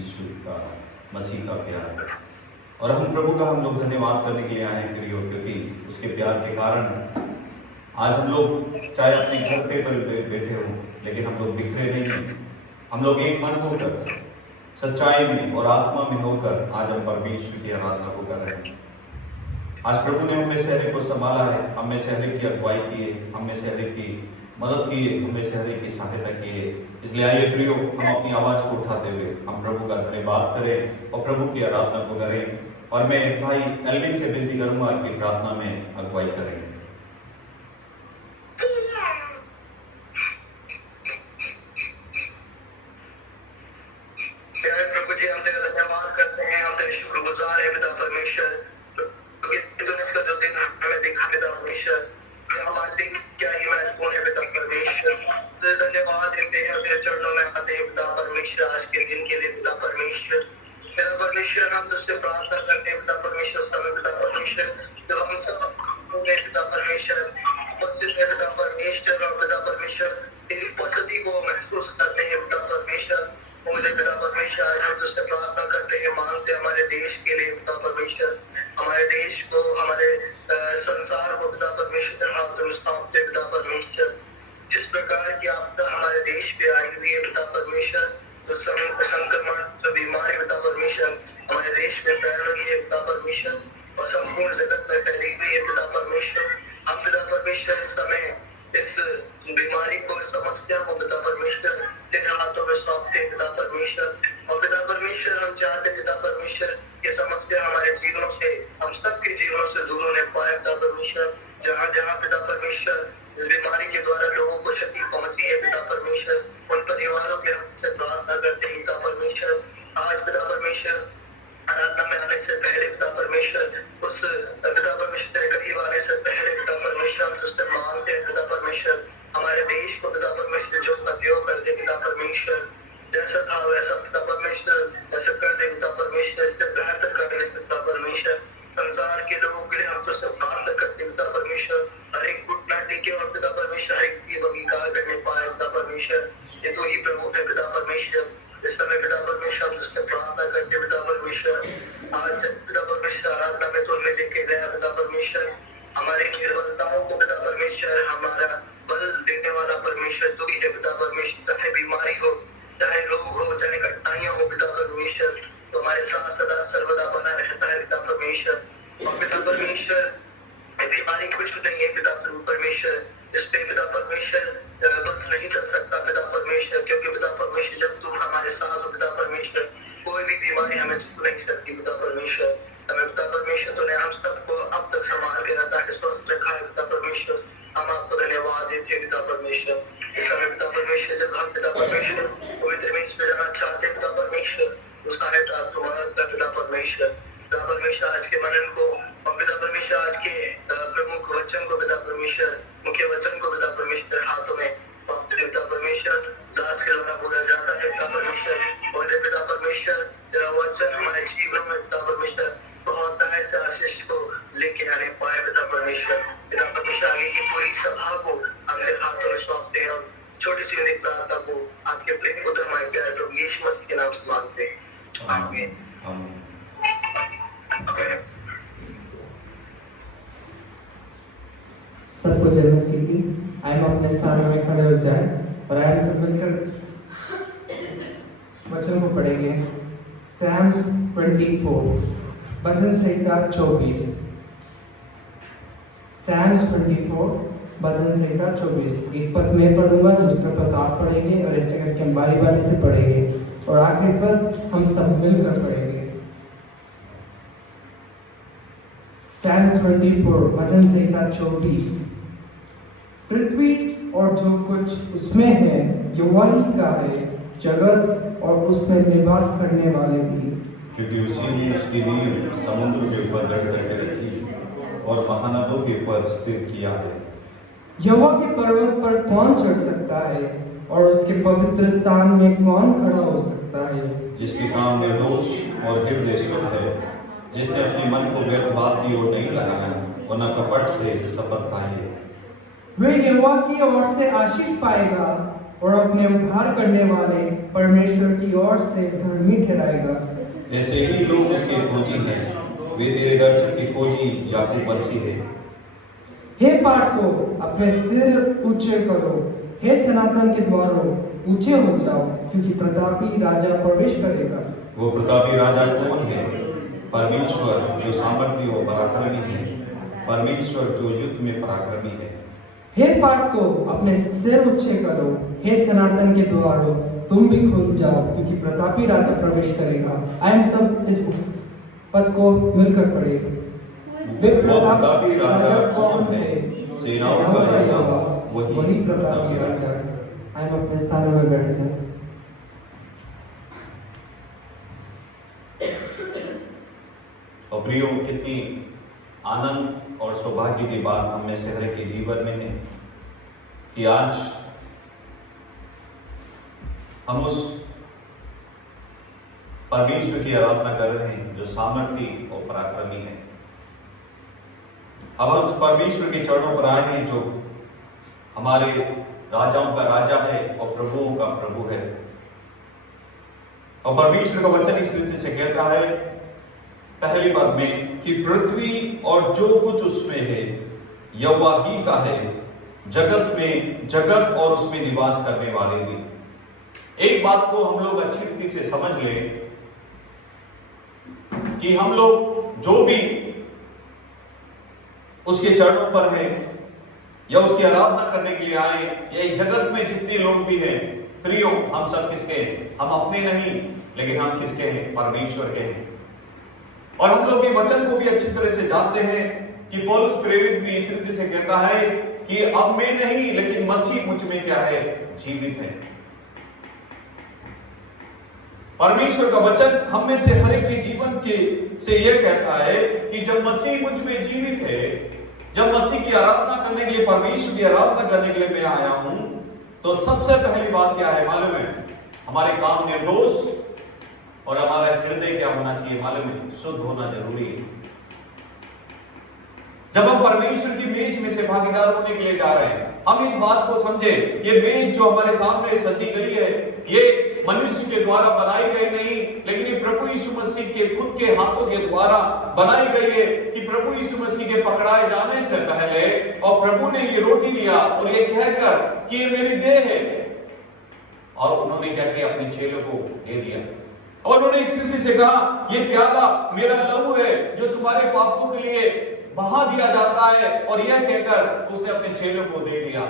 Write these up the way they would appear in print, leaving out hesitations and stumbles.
यीशु का, मसीह का प्यार है। और हम प्रभु का हम लोग धन्यवाद करने के लिए आए हैं प्रियो, क्योंकि उसके प्यार के कारण आज हम लोग चाहे अपने घर पे बैठे हों, लेकिन हम लोग बिखरे नहीं हैं। हम लोग एक मन होकर, सच्चाई में और आत्मा में होकर आज हम परमेश्वर की आराधना को कर रहे हैं। आज प्रभु ने हमें से हरेक को संभाला है, हमें से हरेक की अगुवाई की है, हमें से हरेक की मदद की है, हमें से हरेक की सहायता की है। इसलिए आइए प्रियो, हम अपनी आवाज को उठाते हुए हम प्रभु का धन्यवाद करें और प्रभु की आराधना को करें। और मैं भाई एल्विन से विनती करूंगा कि प्रार्थना में अगुवाई करें। प्रभु जी, हम तेरा धन्यवाद करते हैं, हम तेरे शुक्रगुजार हैं पिता परमेश्वर। इसका जो दिन हमें दिखा पिता परमेश्वर, हमारे दिन क्या ही महत्वपूर्ण है पिता परमेश्वर। धन्यवाद देते हैं, तेरे चरणों में आते हैं पिता परमेश्वर आज के दिन के लिए पिता परमेश्वर। पिता परमेश्वर, हम तुझसे प्रार्थना करते हैं पिता परमेश्वर, समय पिता परमेश्वर जब हम सब पिता परमेश्वर उपस्थित है पिता परमेश्वर, और पिता परमेश्वर तेरी उपस्थिति को महसूस करते हैं पिता परमेश्वर। मुझे पिता परमेश्वर आज हम तुझसे प्रार्थना करते हैं, मांगते हैं हमारे देश के लिए पिता परमेश्वर, हमारे देश को, हमारे संसार को पिता परमेश्वर हाथों में सौंपते हैं पिता परमेश्वर। जिस प्रकार की आपदा हमारे देश पे आई हुई है पिता परमेश्वर, जो संक्रमण, जो बीमारी पिता परमेश्वर हमारे देश में फैल रही है पिता परमेश्वर, और संपूर्ण जगत में फैली हुई है पिता परमेश्वर। हम पिता परमेश्वर इस समय इस बीमारी को, समस्या को पिता परमेश्वर तेरे हाथों में सौंपते हैं पिता परमेश्वर। और पिता परमेश्वर, हम चाहते पिता परमेश्वर ये समस्या हमारे जीवनों से, हम सबके जीवनों से दूर होने पाए पिता परमेश्वर। जहाँ जहाँ पिता परमेश्वर इस बीमारी के द्वारा लोगों को क्षति पहुंची है पिता परमेश्वर, उन परिवारों के हमसे प्रार्थना करते हैं पिता परमेश्वर। आज पिता परमेश्वर आराधना में आने से पहले पिता परमेश्वर, उस पिता परमेश्वर तेरे करीब आने से पहले पिता परमेश्वर हम तुझसे मांगते हैं पिता परमेश्वर, हमारे देश को पिता परमेश्वर जो उपयोग कर दे पिता परमेश्वर, जैसा था वैसा पिता परमेश्वर ऐसा कर दे पिता परमेश्वर, इससे बेहतर कर दे पिता परमेश्वर। संसार के लोगों के लिए हम तुझसे प्रार्थना करते हैं पिता परमेश्वर, हर एक घुटना टेके और पिता परमेश्वर हर एक जीव अंगीकार करने पाए पिता परमेश्वर। ये तो ही प्रभु है पिता परमेश्वर। इस समय पिता परमेश्वर हम तुझसे प्रार्थना करते पिता परमेश्वर, आज पिता परमेश्वर आराधना में तो हमें लेके गया पिता परमेश्वर, हमारी निर्बलताओं को पिता परमेश्वर हमारा बल देने वाला परमेश्वर तू ही है पिता परमेश्वर। चाहे बीमारी हो, चाहे रोग हो, चाहे कठिनाइयां हो पिता परमेश्वर, तो हमारे साथ सदा सर्वदा बना रहता है पिता परमेश्वर। और पिता परमेश्वर बीमारी कुछ नहीं है पिता परमेश्वर, इस पे पिता परमेश्वर बस नहीं चल सकता पिता परमेश्वर, क्योंकि पिता परमेश्वर जब तुम हमारे साथ हो पिता परमेश्वर, कोई भी बीमारी हमें छू नहीं सकती पिता परमेश्वर। हमें पिता परमेश्वर तूने हम सबको अब तक संभाल के रखा है, स्वस्थ रखा है पिता परमेश्वर, हम आपको धन्यवाद देते हैं पिता परमेश्वर। इस समय पिता परमेश्वर जब हम पिता परमेश्वर पवित्र बीच में जाना चाहते हैं पिता परमेश्वर, उसका है पिता परमेश्वर। पिता परमेश्वर आज के मनन को और पिता परमेश्वर आज के प्रमुख वचन को पिता परमेश्वर, मुख्य वचन को पिता परमेश्वर हाथों में पिता परमेश्वर दास के द्वारा बोला जाता है पिता परमेश्वर। और पिता परमेश्वर तेरा वचन हमारे जीवन में पिता परमेश्वर बहुत तरह से आशीष को लेके आने पाए पिता परमेश्वर। पिता परमेश्वर आगे की पूरी सभा को हमारे हाथों में सौंपते हैं और छोटी सी उन्हें प्रार्थना को आपके प्रेम पुत्र हमारे प्यारे प्रभु यीशु मसीह के नाम से मांगते हैं, आमीन। सबको जय मसीह की। आइए अपने स्थान में खड़े हो जाए और आइए सब मिलकर वचन को पढ़ेंगे। Psalms 24, भजन संहिता 24। Psalms 24, भजन संहिता 24। एक पद मैं पढ़ूंगा, दूसरा पद आप पढ़ेंगे और ऐसे करके हम बारी बारी से पढ़ेंगे और आखिरी पद हम सब मिलकर पढ़ेंगे। Psalms 24, भजन संहिता 24। पृथ्वी और जो कुछ उसमें है यहोवा ही का है, जगत और उसमें निवास करने वाले भी, क्योंकि उसी ने उसकी नींव समुद्र के ऊपर रख करके रखी और महानदों के ऊपर स्थिर किया है। यहोवा के पर्वत पर कौन चढ़ सकता है और उसके पवित्र स्थान में कौन खड़ा हो सकता है? जिसके काम निर्दोष और हृदय शुद्ध है, जिसने अपने मन को व्यर्थ बात की ओर नहीं लगाया और न कपट से शपथ खाई है। वे यहोवा की ओर से आशीष पाएगा और अपने उद्धार करने वाले परमेश्वर की ओर से धर्मी ठहराएगा। ऐसे ही लोग उसके खोजी हैं, वे तेरे दर्शन की खोजी याकूब वंशी है। हे पाठकों, अपने सिर ऊंचे करो, हे सनातन के द्वारों ऊंचे हो जाओ, क्योंकि प्रतापी राजा प्रवेश करेगा। वो प्रतापी राजा कौन है? परमेश्वर जो सामर्थ्य और पराक्रमी है, परमेश्वर जो युद्ध में पराक्रमी है। हे पाठकों, अपने सिर ऊंचे करो, हे सनातन के द्वारों तुम भी खुल जाओ, क्योंकि प्रतापी राजा प्रवेश करेगा। आइए सब इस पद को मिलकर पढ़े। वो प्रतापी राजा कौन है? सेनाओं का यहोवा, वही प्रतापी राजा है। आइए अपने स्थानों में बैठ जाएं। और प्रियो, कितनी आनंद और सौभाग्य की बात हम में से हर एक के जीवन में है कि आज हम उस परमेश्वर की आराधना कर रहे हैं जो सामर्थी और पराक्रमी है। अब हम उस परमेश्वर के चरणों पर आए हैं जो हमारे राजाओं का राजा है और प्रभुओं का प्रभु है। और परमेश्वर का वचन इस रीति से कहता है पहली पद में कि पृथ्वी और जो कुछ उसमें है यहोवा ही का है, जगत और उसमें निवास करने वाले भी। एक बात को हम लोग अच्छी रीति से समझ लें कि हम लोग जो भी उसके चरणों पर हैं या उसकी आराधना करने के लिए आए, या जगत में जितने लोग भी हैं, प्रियो, हम सब किसके हैं? हम अपने नहीं, लेकिन हम किसके हैं? परमेश्वर के हैं। और हम लोग ये वचन को भी अच्छी तरह से जानते हैं कि पौलुस प्रेरित भी इस रीति से कहता है कि अब मैं नहीं, लेकिन मसीह मुझ में क्या है? जीवित है। परमेश्वर का वचन हम में से हर एक के जीवन के से यह कहता है कि जब मसीह मुझ में जीवित है, जब मसीह की आराधना करने के लिए, परमेश्वर की आराधना करने के लिए मैं आया हूं, तो सबसे पहली बात क्या है मालूम है? हमारे काम निर्दोष और हमारा हृदय क्या होना चाहिए मालूम है? शुद्ध होना जरूरी है। जब हम परमेश्वर की मेज में से भागीदार होने के लिए जा रहे हैं, हम इस बात को समझे, ये मेज जो हमारे सामने सजी गई है, ये मनुष्य के द्वारा बनाई गई नहीं, लेकिन ये प्रभु यीशु मसीह के खुद के हाथों के द्वारा बनाई गई है। कि प्रभु यीशु मसीह के पकड़ाए जाने से पहले और प्रभु ने ये रोटी लिया और ये कहकर कि ये मेरी देह है, और उन्होंने क्या किया? अपने चेलों को दे दिया और उन्होंने इस रीति से कहा, ये प्याला मेरा लहू है जो तुम्हारे पापों के लिए बहा दिया जाता है, और यह कहकर उसने अपने चेलों को दे दिया।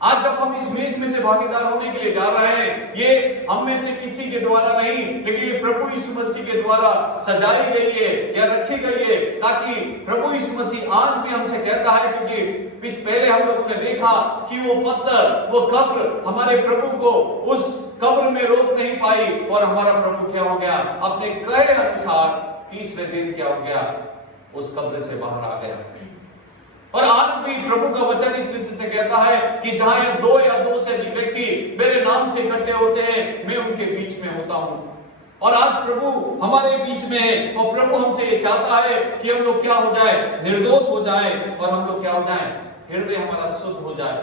आज जब हम इस मेज में से भागीदार होने के लिए जा रहे हैं, ये हम में से किसी के द्वारा नहीं, लेकिन ये प्रभु यीशु मसीह के द्वारा सजाई गई है या रखी गई है, ताकि प्रभु यीशु मसीह आज भी हमसे कहता है, क्योंकि पहले हम लोगों ने देखा कि वो पत्थर, वो कब्र हमारे प्रभु को उस कब्र में रोक नहीं पाई, और हमारा प्रभु क्या हो गया? अपने कहे अनुसार तीसरे दिन क्या हो गया? उस कब्र से बाहर आ गया। और आज भी प्रभु का वचन इस रीति से कहता है कि जहां दो या दो से अधिक व्यक्ति मेरे नाम से इकट्ठे होते हैं, मैं उनके बीच में होता हूं। और आज प्रभु हमारे बीच में है, और प्रभु हमसे ये चाहता है कि हम लोग क्या हो जाए? निर्दोष हो जाए, और हम लोग क्या हो जाए? हृदय हमारा शुद्ध हो जाए।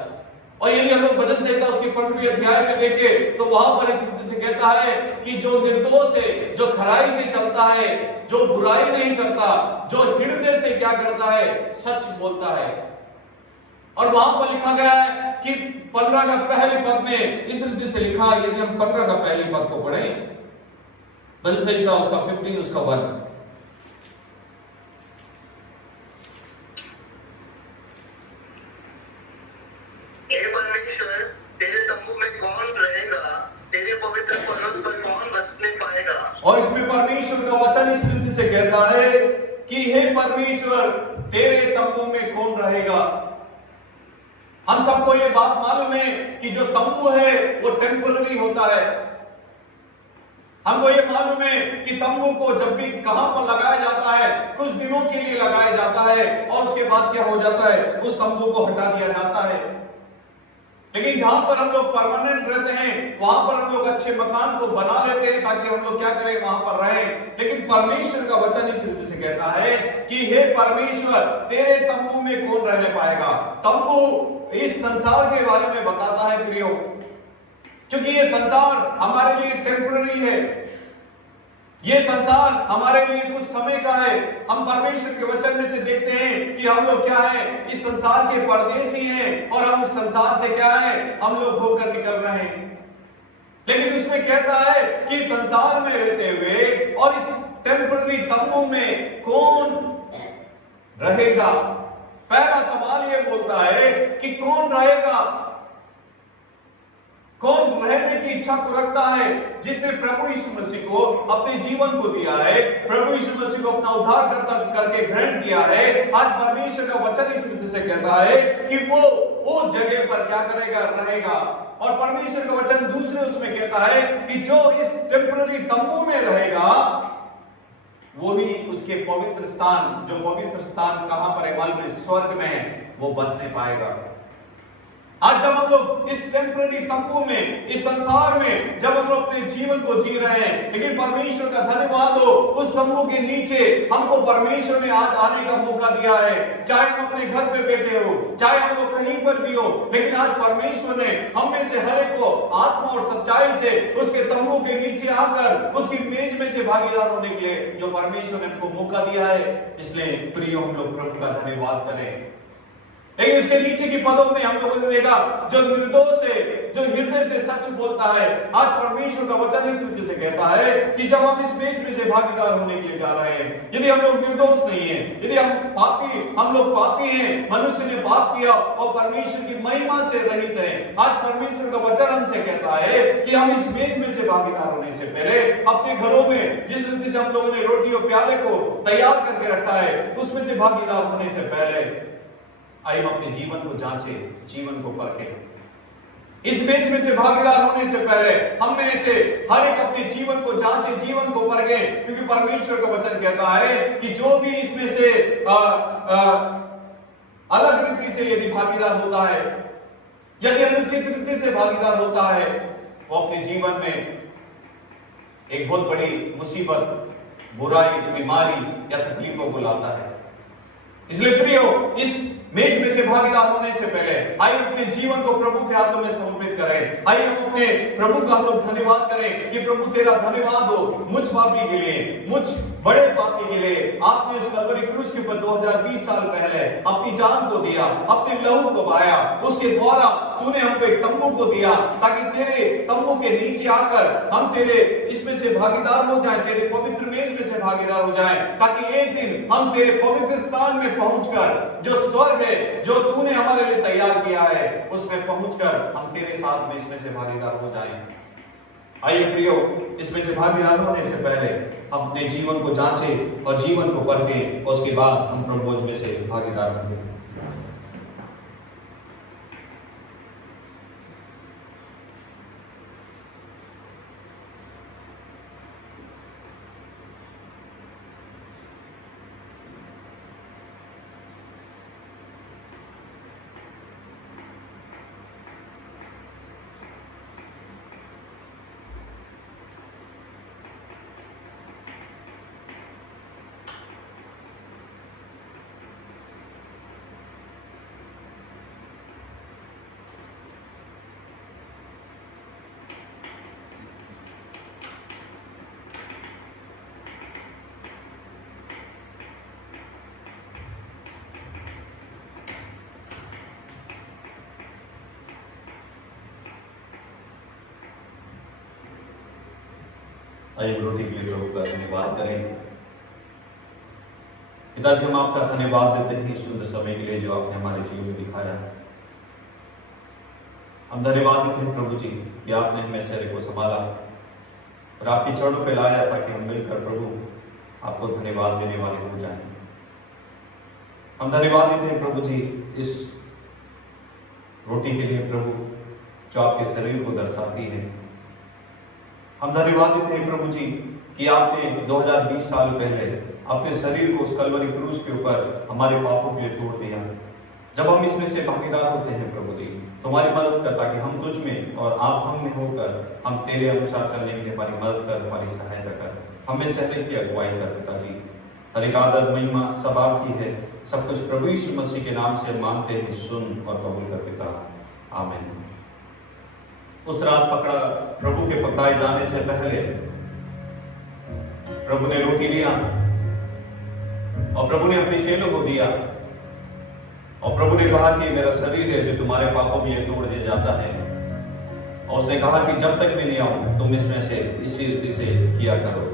और यदि हम लोग भजन संहिता उसके 15वें अध्याय में देखें, तो वहां पर इस रीति से कहता है कि जो निर्दोष है, जो खराई से चलता है, जो बुराई नहीं करता, जो हृदय से क्या करता है? सच बोलता है। और वहां पर लिखा गया है कि 15 का पहले पद में इस रीति से लिखा है, यदि हम 15 का पहले पद को पढ़ें, भजन संहिता उसका 15 उसका 1, हे परमेश्वर, तेरे तंबू में कौन रहेगा? तेरे पवित्र पर्वत पर कौन बसने पाएगा? और इसमें परमेश्वर का वचन इस रीति से कहता है कि हे परमेश्वर, तेरे तंबू में कौन रहेगा? हम सबको ये बात मालूम है कि जो तंबू है वो टेम्पररी होता है। हमको ये मालूम है कि तंबू को जब भी कहां पर लगाया जाता है, कुछ दिनों के लिए लगाया जाता है, और उसके बाद क्या हो जाता है? उस तंबू को हटा दिया जाता है। लेकिन जहां पर हम लोग परमानेंट रहते हैं, वहां पर हम लोग अच्छे मकान को बना लेते हैं ताकि हम लोग क्या करें? वहां पर रहें। लेकिन परमेश्वर का वचन इस रीति से कहता है कि हे परमेश्वर, तेरे तंबू में कौन रहने पाएगा? तंबू इस संसार के बारे में बताता है प्रियो, क्योंकि ये संसार हमारे लिए टेम्पररी है, ये संसार हमारे लिए कुछ समय का है। हम परमेश्वर के वचन में से देखते हैं कि हम लोग क्या है, इस संसार के परदेसी हैं और हम इस संसार से क्या है, हम लोग होकर निकल रहे हैं। लेकिन इसमें कहता है कि संसार में रहते हुए और इस टेम्पररी तंबू में कौन रहेगा। पहला सवाल यह बोलता है कि कौन रहेगा, कौन रहने की इच्छा को रखता है, जिसने प्रभु यीशु मसीह को अपने जीवन को दिया है, प्रभु यीशु मसीह को अपना उद्धारकर्ता करके ग्रहण किया है। आज परमेश्वर का वचन इस रीति से कहता है कि वो जगह पर क्या करेगा, रहेगा। और परमेश्वर का वचन दूसरे उसमें कहता है कि जो इस टेम्पररी तंबू में रहेगा वो ही उसके पवित्र स्थान, जो पवित्र स्थान कहां पर है, मालूम है, स्वर्ग में है, वो बसने पाएगा। आज जब हम लोग इस टेम्पररी तंबू में, इस संसार में जब हम लोग अपने जीवन को जी रहे हैं, लेकिन परमेश्वर का धन्यवाद हो, उस तंबू के नीचे हमको परमेश्वर ने आज आने का मौका दिया है। चाहे हम अपने घर पे बैठे हो, चाहे हम लोग कहीं पर भी हो, लेकिन आज परमेश्वर ने हम में से हर एक को आत्मा और सच्चाई से उसके तंबू के नीचे आकर उसकी मेज में से भागीदार होने के लिए जो परमेश्वर ने हमको मौका दिया है। इसलिए प्रिय, हम लोग प्रभु का धन्यवाद करें। लेकिन उसके नीचे की पदों में हम लोगों ने देखा जो निर्दोष है, जो हृदय से सच बोलता है। आज परमेश्वर का वचन इस रीति से कहता है कि जब हम इस मेज में से भागीदार होने के लिए जा रहे हैं, यदि हम लोग निर्दोष नहीं है, यदि हम लोग पापी हैं, मनुष्य ने पाप किया और परमेश्वर की महिमा से रहित हैं, आज परमेश्वर का वचन हमसे कहता है कि हम इस मेज में से भागीदार होने से पहले अपने घरों में जिस रीति से हम लोगों ने रोटी और प्याले को तैयार करके रखा है, उसमें से भागीदार होने से पहले आइए हम अपने जीवन को जांचे, जीवन को परखें। इस मेज में से भागीदार होने से पहले हम में से हर एक अपने जीवन को जांचे, जीवन को परखे, क्योंकि परमेश्वर का वचन कहता है कि जो भी इसमें से अलग रीति से यदि भागीदार होता है, यदि अनुचित रीति से भागीदार होता है, वो अपने जीवन में एक बहुत बड़ी मुसीबत, बुराई, बीमारी या तकलीफों को लाता है। इसलिए प्रियो, इस मेज में से भागीदार होने से पहले आइए अपने जीवन को प्रभु के हाथों में समर्पित करें। आइए हम अपने प्रभु का हम लोग धन्यवाद करें कि प्रभु तेरा धन्यवाद हो मुझ पापी के लिए, मुझ बड़े पापी के लिए। आपने उस कलवरी क्रूस के ऊपर 2020 साल पहले अपनी जान को दिया, अपने लहू को बहाया, उसके द्वारा तूने हमको एक तंबू को दिया ताकि तेरे तंबू के नीचे आकर हम तेरे इसमें से भागीदार हो जाएं, तेरे पवित्र मेज में से भागीदार हो जाएं, ताकि एक दिन हम तेरे पवित्र स्थान में पहुंचकर जो स्वर्ग है, जो तूने हमारे लिए तैयार किया है, उसमें पहुंचकर हम तेरे साथ में इसमें से भागीदार हो जाएं। आइए प्रियो, इसमें से भागीदार होने से पहले हम अपने जीवन को जांचें और जीवन को परखें, और उसके बाद हम प्रभु में से भागीदार होंगे। आइए रोटी के लिए प्रभु का धन्यवाद करें। पिताजी, हम आपका धन्यवाद देते हैं इस सुंदर समय के लिए जो आपने हमारे जीवन में दिखाया। हम धन्यवाद देते हैं प्रभु जी कि आपने हमें शरीर को संभाला और आपके चरणों पे लाया ताकि हम मिलकर प्रभु आपको धन्यवाद देने वाले हो जाएं। हम धन्यवाद देते हैं प्रभु जी इस रोटी के लिए प्रभु जो आपके शरीर को दर्शाती है। हम धन्यवाद देते हैं प्रभु जी कि आपने 2020 साल पहले अपने शरीर को उस कलवरी क्रूस के ऊपर हमारे पापों के लिए तोड़ दिया। जब हम इसमें से भागीदार होते हैं प्रभु जी, तुम्हारी मदद कर ताकि हम तुझ में और आप हम में होकर हम तेरे अनुसार चलने के लिए हमारी मदद कर, हमारी सहायता कर, हमें सहने की अगुवाई कर। पिताजी, हर एक आदर महिमा सब आपकी है। सब कुछ प्रभु यीशु मसीह के नाम से मांगते हैं, सुन और कबूल कर पिता, आमीन। उस रात प्रभु के पकड़ाए जाने से पहले प्रभु ने रोटी लिया और प्रभु ने अपने चेलों को दिया और प्रभु ने कहा कि मेरा शरीर है जो तुम्हारे पापों के लिए तोड़ दिया जाता है। और उसने कहा कि जब तक मैं नहीं आऊं तुम इसमें से इसी रीति से किया करो।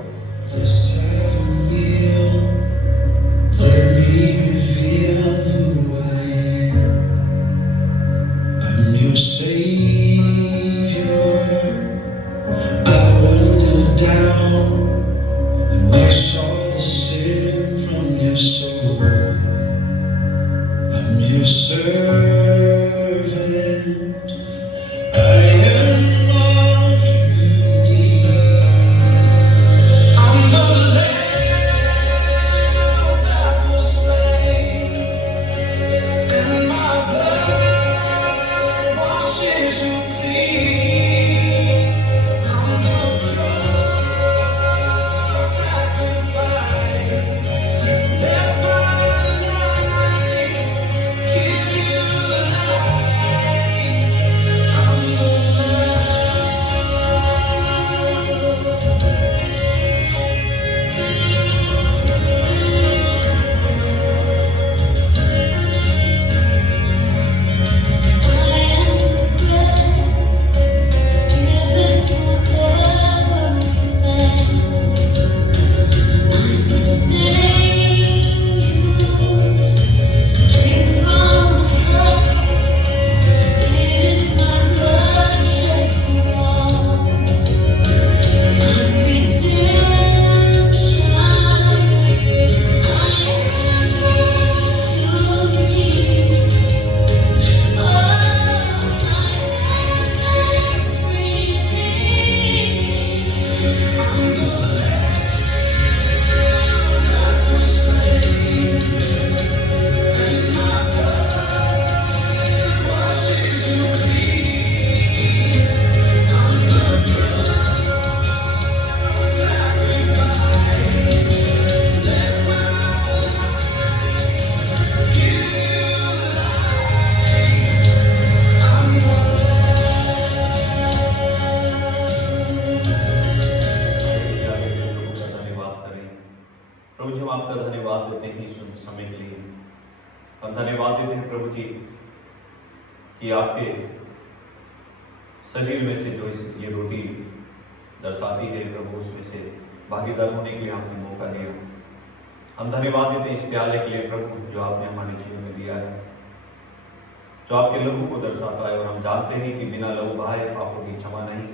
कि आपके शरीर में से जो ये रोटी दर्शाती है प्रभु, उसमें से भागीदार होने के लिए आपने मौका दिया। हम धन्यवाद देते हैं इस प्याले के लिए प्रभु, जो आपने हमारे जीवन में दिया है, जो आपके लहू को दर्शाता है। और हम जानते हैं कि बिना लहू बहाए पापों की क्षमा नहीं।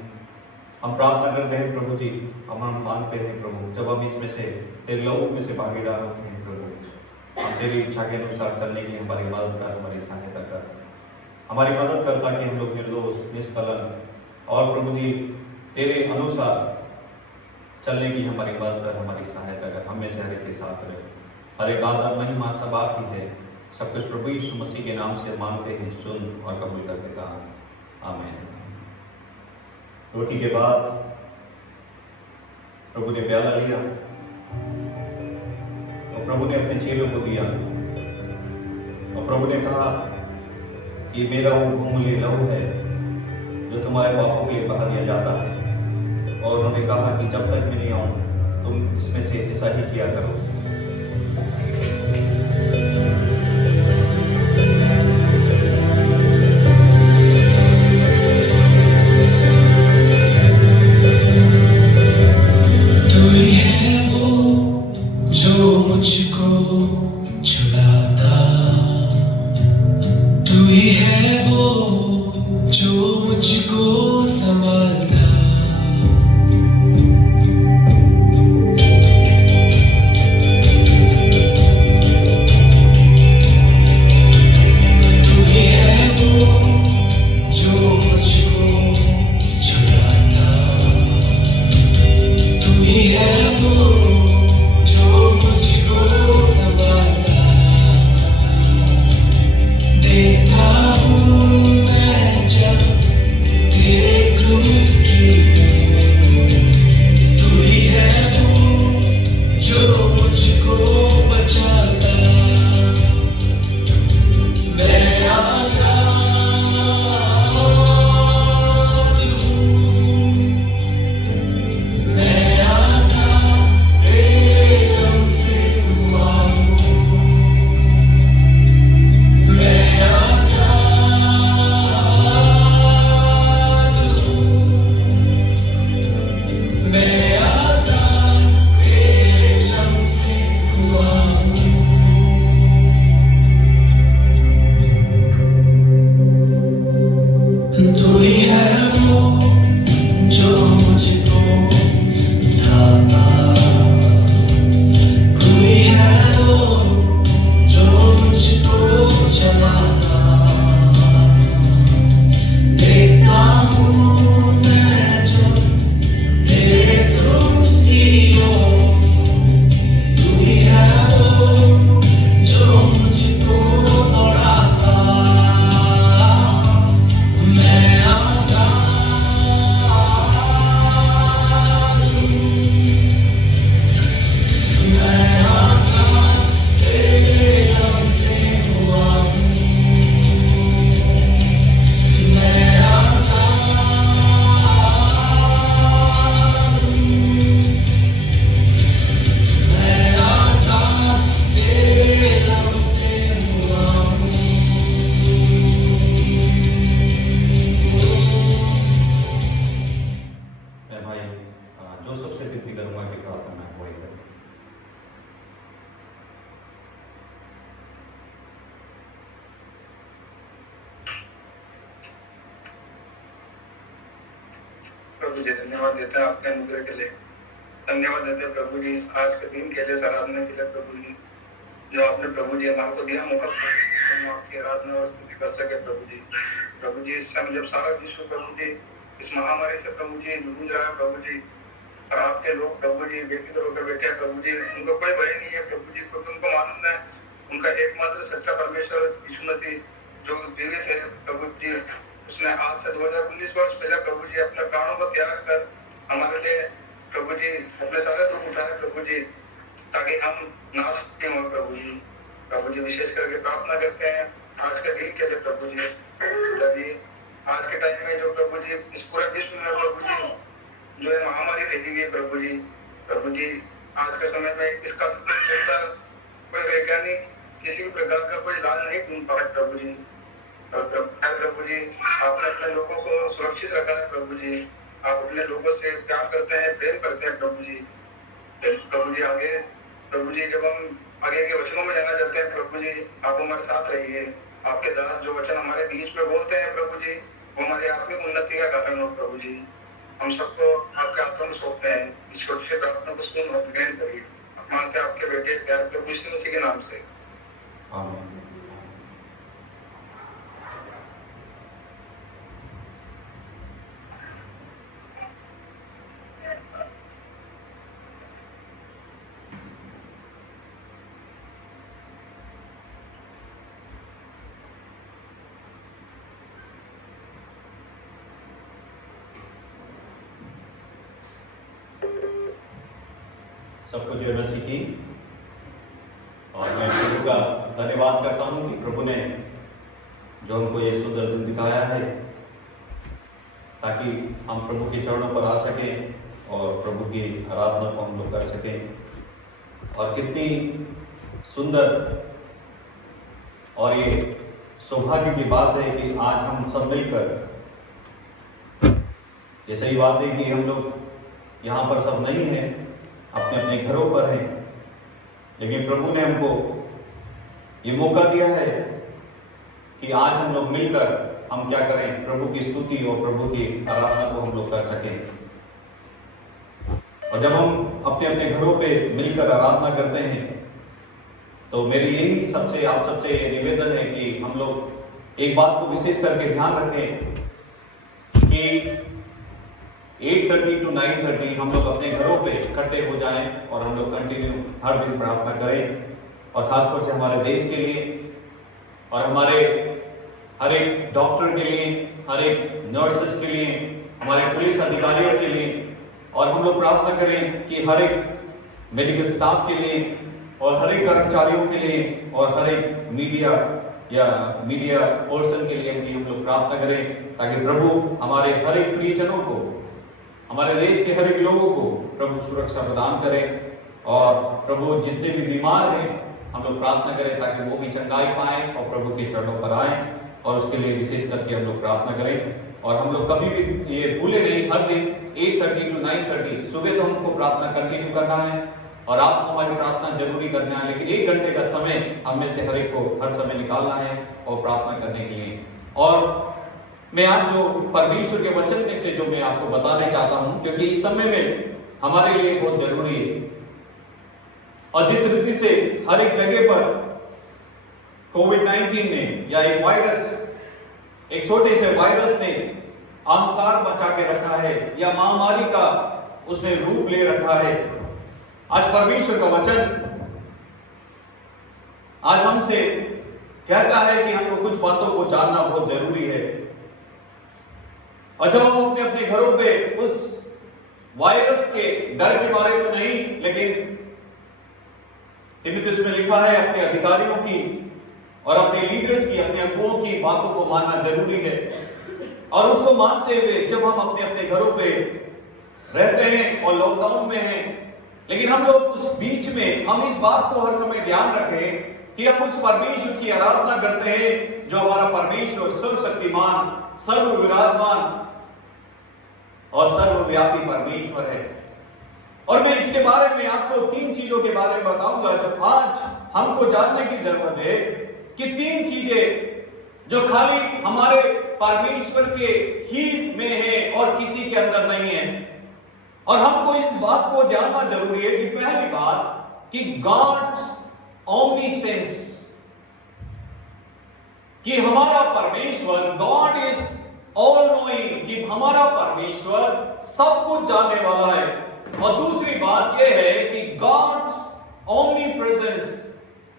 हम प्रार्थना करते हैं प्रभु जी, हम मानते हैं प्रभु, जब हम इसमें से तेरे लहू में से भागीदार होते हैं प्रभु, हम तेरी इच्छा के अनुसार चलने के लिए हमारी मदद कर, हमारी सहायता कर, हमारी मदद कर, ताकि हम लोग निर्दोष, निष्कलंक और प्रभु जी तेरे अनुसार चलने की हमारी मदद कर, हमारी सहायता कर। हमें से हर एक के साथ रहे। हर एक आदर महिमा सब आपकी है। सब कुछ प्रभु यीशु मसीह के नाम से मांगते हैं, सुन और कबूल कर देता। आमीन। रोटी के बाद प्रभु ने प्याला लिया और प्रभु ने अपने चेलों को दिया और प्रभु ने कहा कि मेरा वो बहुमूल्य लहू है जो तुम्हारे पापों के लिए बहा दिया जाता है। और उन्होंने कहा कि जब तक मैं नहीं आऊं तुम इसमें से ऐसा ही किया करो। तू ही है वो जो मुझको छुड़ाता, तू ही है वो जो मुझको संभालता। प्रभु जी धन्यवाद देते हैं आपके अनुग्रह के लिए। धन्यवाद देते हैं प्रभु जी आज के दिन के लिए, आराधना के लिए प्रभु जी, जो आपने प्रभु जी हमारे को दिया मौका, हम आपकी आराधना और स्तुति कर सके प्रभु जी। प्रभु जी इस समय जब सारा विश्व प्रभु जी इस महामारी से प्रभु जी जूझ रहा है प्रभु जी, और आपके लोग प्रभु जी बेफिक्र होकर बैठे हैं प्रभु जी, उनको कोई भय नहीं है प्रभु जी, क्योंकि उनको मालूम है उनका एकमात्र सच्चा परमेश्वर यीशु मसीह जो जीवित है प्रभु जी, उसने आज से 2019 वर्ष पहले प्रभु जी अपने प्राणों को त्याग कर हमारे लिए प्रभु जी अपने सारे दुख उठाए प्रभु जी, ताकि हम नाश नहीं हो प्रभु जी। प्रभु जी विशेष करके प्रार्थना करते हैं आज के दिन के लिए प्रभु जी। दादी आज के टाइम में जो प्रभु जी इस पूरे विश्व में प्रभु जी जो है महामारी फैली हुई है प्रभु जी, प्रभु जी आज के समय में इसका कोई वैज्ञानिक किसी भी प्रकार का कोई इलाज नहीं ढूंढ पा रहा प्रभु जी। और प्रभु जी आपने अपने लोगों को सुरक्षित रखा है प्रभु जी, आप अपने लोगों से प्यार करते हैं, प्रेम करते हैं प्रभु जी। प्रभु जी आगे प्रभु जी जब हम आगे के वचनों में जाना चाहते हैं प्रभु जी, आप हमारे साथ रहिए। आपके दास जो वचन हमारे बीच में बोलते हैं प्रभु जी, वो हमारी आत्मिक उन्नति का कारण हो प्रभु जी। हम सबको आपके हाथों में सौंपते हैं, इस छोटी सी प्रार्थना को सुन और ग्रहण करिए। मानते हैं आपके बेटे प्यारे प्रभु यीशु मसीह के नाम से, आमीन। सबको जय मसीह की। और मैं प्रभु का धन्यवाद करता हूँ कि प्रभु ने जो हमको ये सुंदर दिन दिखाया है, ताकि हम प्रभु के चरणों पर आ सकें और प्रभु की आराधना को हम लोग कर सकें। और कितनी सुंदर और ये सौभाग्य की बात है कि आज हम सब मिलकर, ये सही बात है कि हम लोग यहाँ पर सब नहीं हैं, अपने अपने घरों पर हैं, लेकिन प्रभु ने हमको ये मौका दिया है कि आज हम लोग मिलकर हम क्या करें, प्रभु की स्तुति और प्रभु की आराधना को हम लोग कर सकें। और जब हम अपने अपने घरों पे मिलकर आराधना करते हैं, तो मेरी यही आप सबसे ये निवेदन है कि हम लोग एक बात को विशेष करके ध्यान रखें कि 8:30 to 9:30 हम लोग अपने घरों पे इकट्ठे हो जाएं और हम लोग कंटिन्यू हर दिन प्रार्थना करें। और खासतौर से हमारे देश के लिए और हमारे हर एक डॉक्टर के लिए, हर एक नर्सेस के लिए, हमारे पुलिस अधिकारियों के लिए, और हम लोग प्रार्थना करें कि हर एक मेडिकल स्टाफ के लिए और हर एक कर्मचारियों के लिए और हर एक मीडिया पर्सन के लिए हम लोग प्रार्थना करें, ताकि प्रभु हमारे हर एक प्रियजनों को, हमारे देश के हर एक लोगों को प्रभु सुरक्षा प्रदान करें। और प्रभु जितने भी बीमार हैं हम लोग प्रार्थना करें ताकि वो भी चंगाई पाएं और प्रभु के चरणों पर आएं, और उसके लिए विशेष करके हम लोग प्रार्थना करें। और हम लोग कभी भी ये भूले नहीं, हर दिन 8:30 to 9:30 सुबह तो हमको प्रार्थना कंटिन्यू करना है और आपको हमारी प्रार्थना जरूरी करना है, लेकिन 1 घंटे का समय हम में से हर एक को हर समय निकालना है और प्रार्थना करने के लिए। और मैं आज जो परमेश्वर के वचन में से जो मैं आपको बताने चाहता हूं, क्योंकि इस समय में हमारे लिए बहुत जरूरी है। और जिस रीति से हर एक जगह पर कोविड-19 ने या एक वायरस, एक छोटे से वायरस ने आंकार बचा के रखा है या महामारी का उसने रूप ले रखा है, आज परमेश्वर का वचन आज हमसे कहता है कि हमको कुछ बातों को जानना बहुत जरूरी है। और जब हम अपने अपने घरों पे उस वायरस के डर के बारे में नहीं, लेकिन तिमुथियुस में लिखा है अपने अधिकारियों की और अपने लीडर्स की, अपने अगुओं की बातों को मानना जरूरी है। और उसको मानते हुए जब हम अपने अपने घरों पे रहते हैं और लॉकडाउन में हैं, लेकिन हम लोग उस बीच में हम इस बात को हर समय ध्यान रखें कि हम उस परमेश्वर की आराधना करते हैं जो हमारा परमेश्वर सर्वशक्तिमान, सर्व विराजमान और सर्वव्यापी परमेश्वर है। और मैं इसके बारे में आपको 3 चीजों के बारे में बताऊंगा जो आज हमको जानने की जरूरत है कि 3 चीजें जो खाली हमारे परमेश्वर के ही में है और किसी के अंदर नहीं है। और हमको इस बात को जानना जरूरी है कि पहली बात कि गॉड्स ओमनीसेंस, कि हमारा परमेश्वर गॉड इज ऑल नोइंग, कि हमारा परमेश्वर सब कुछ जानने वाला है। और दूसरी बात यह है कि गॉड्स ओमनी प्रेजेंस,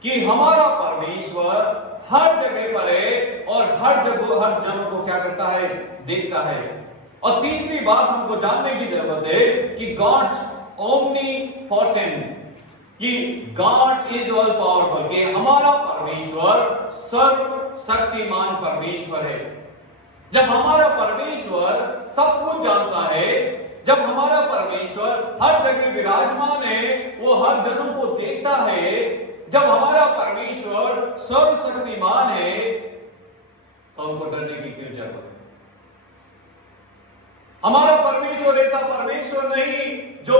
कि हमारा परमेश्वर हर जगह पर है और हर जनों को क्या करता है, देखता है। और तीसरी बात हमको जानने की जरूरत है कि गॉड्स ओमनीपोटेंट, कि गॉड इज ऑल पावरफुल, कि हमारा परमेश्वर सर्व शक्तिमान परमेश्वर है। जब हमारा परमेश्वर सब कुछ जानता है, जब हमारा परमेश्वर हर जगह विराजमान है, वो हर जनों को देखता है, जब हमारा परमेश्वर सर्वशक्तिमान है, तो हमको डरने की क्यों जरूरत है? हमारा परमेश्वर ऐसा परमेश्वर नहीं जो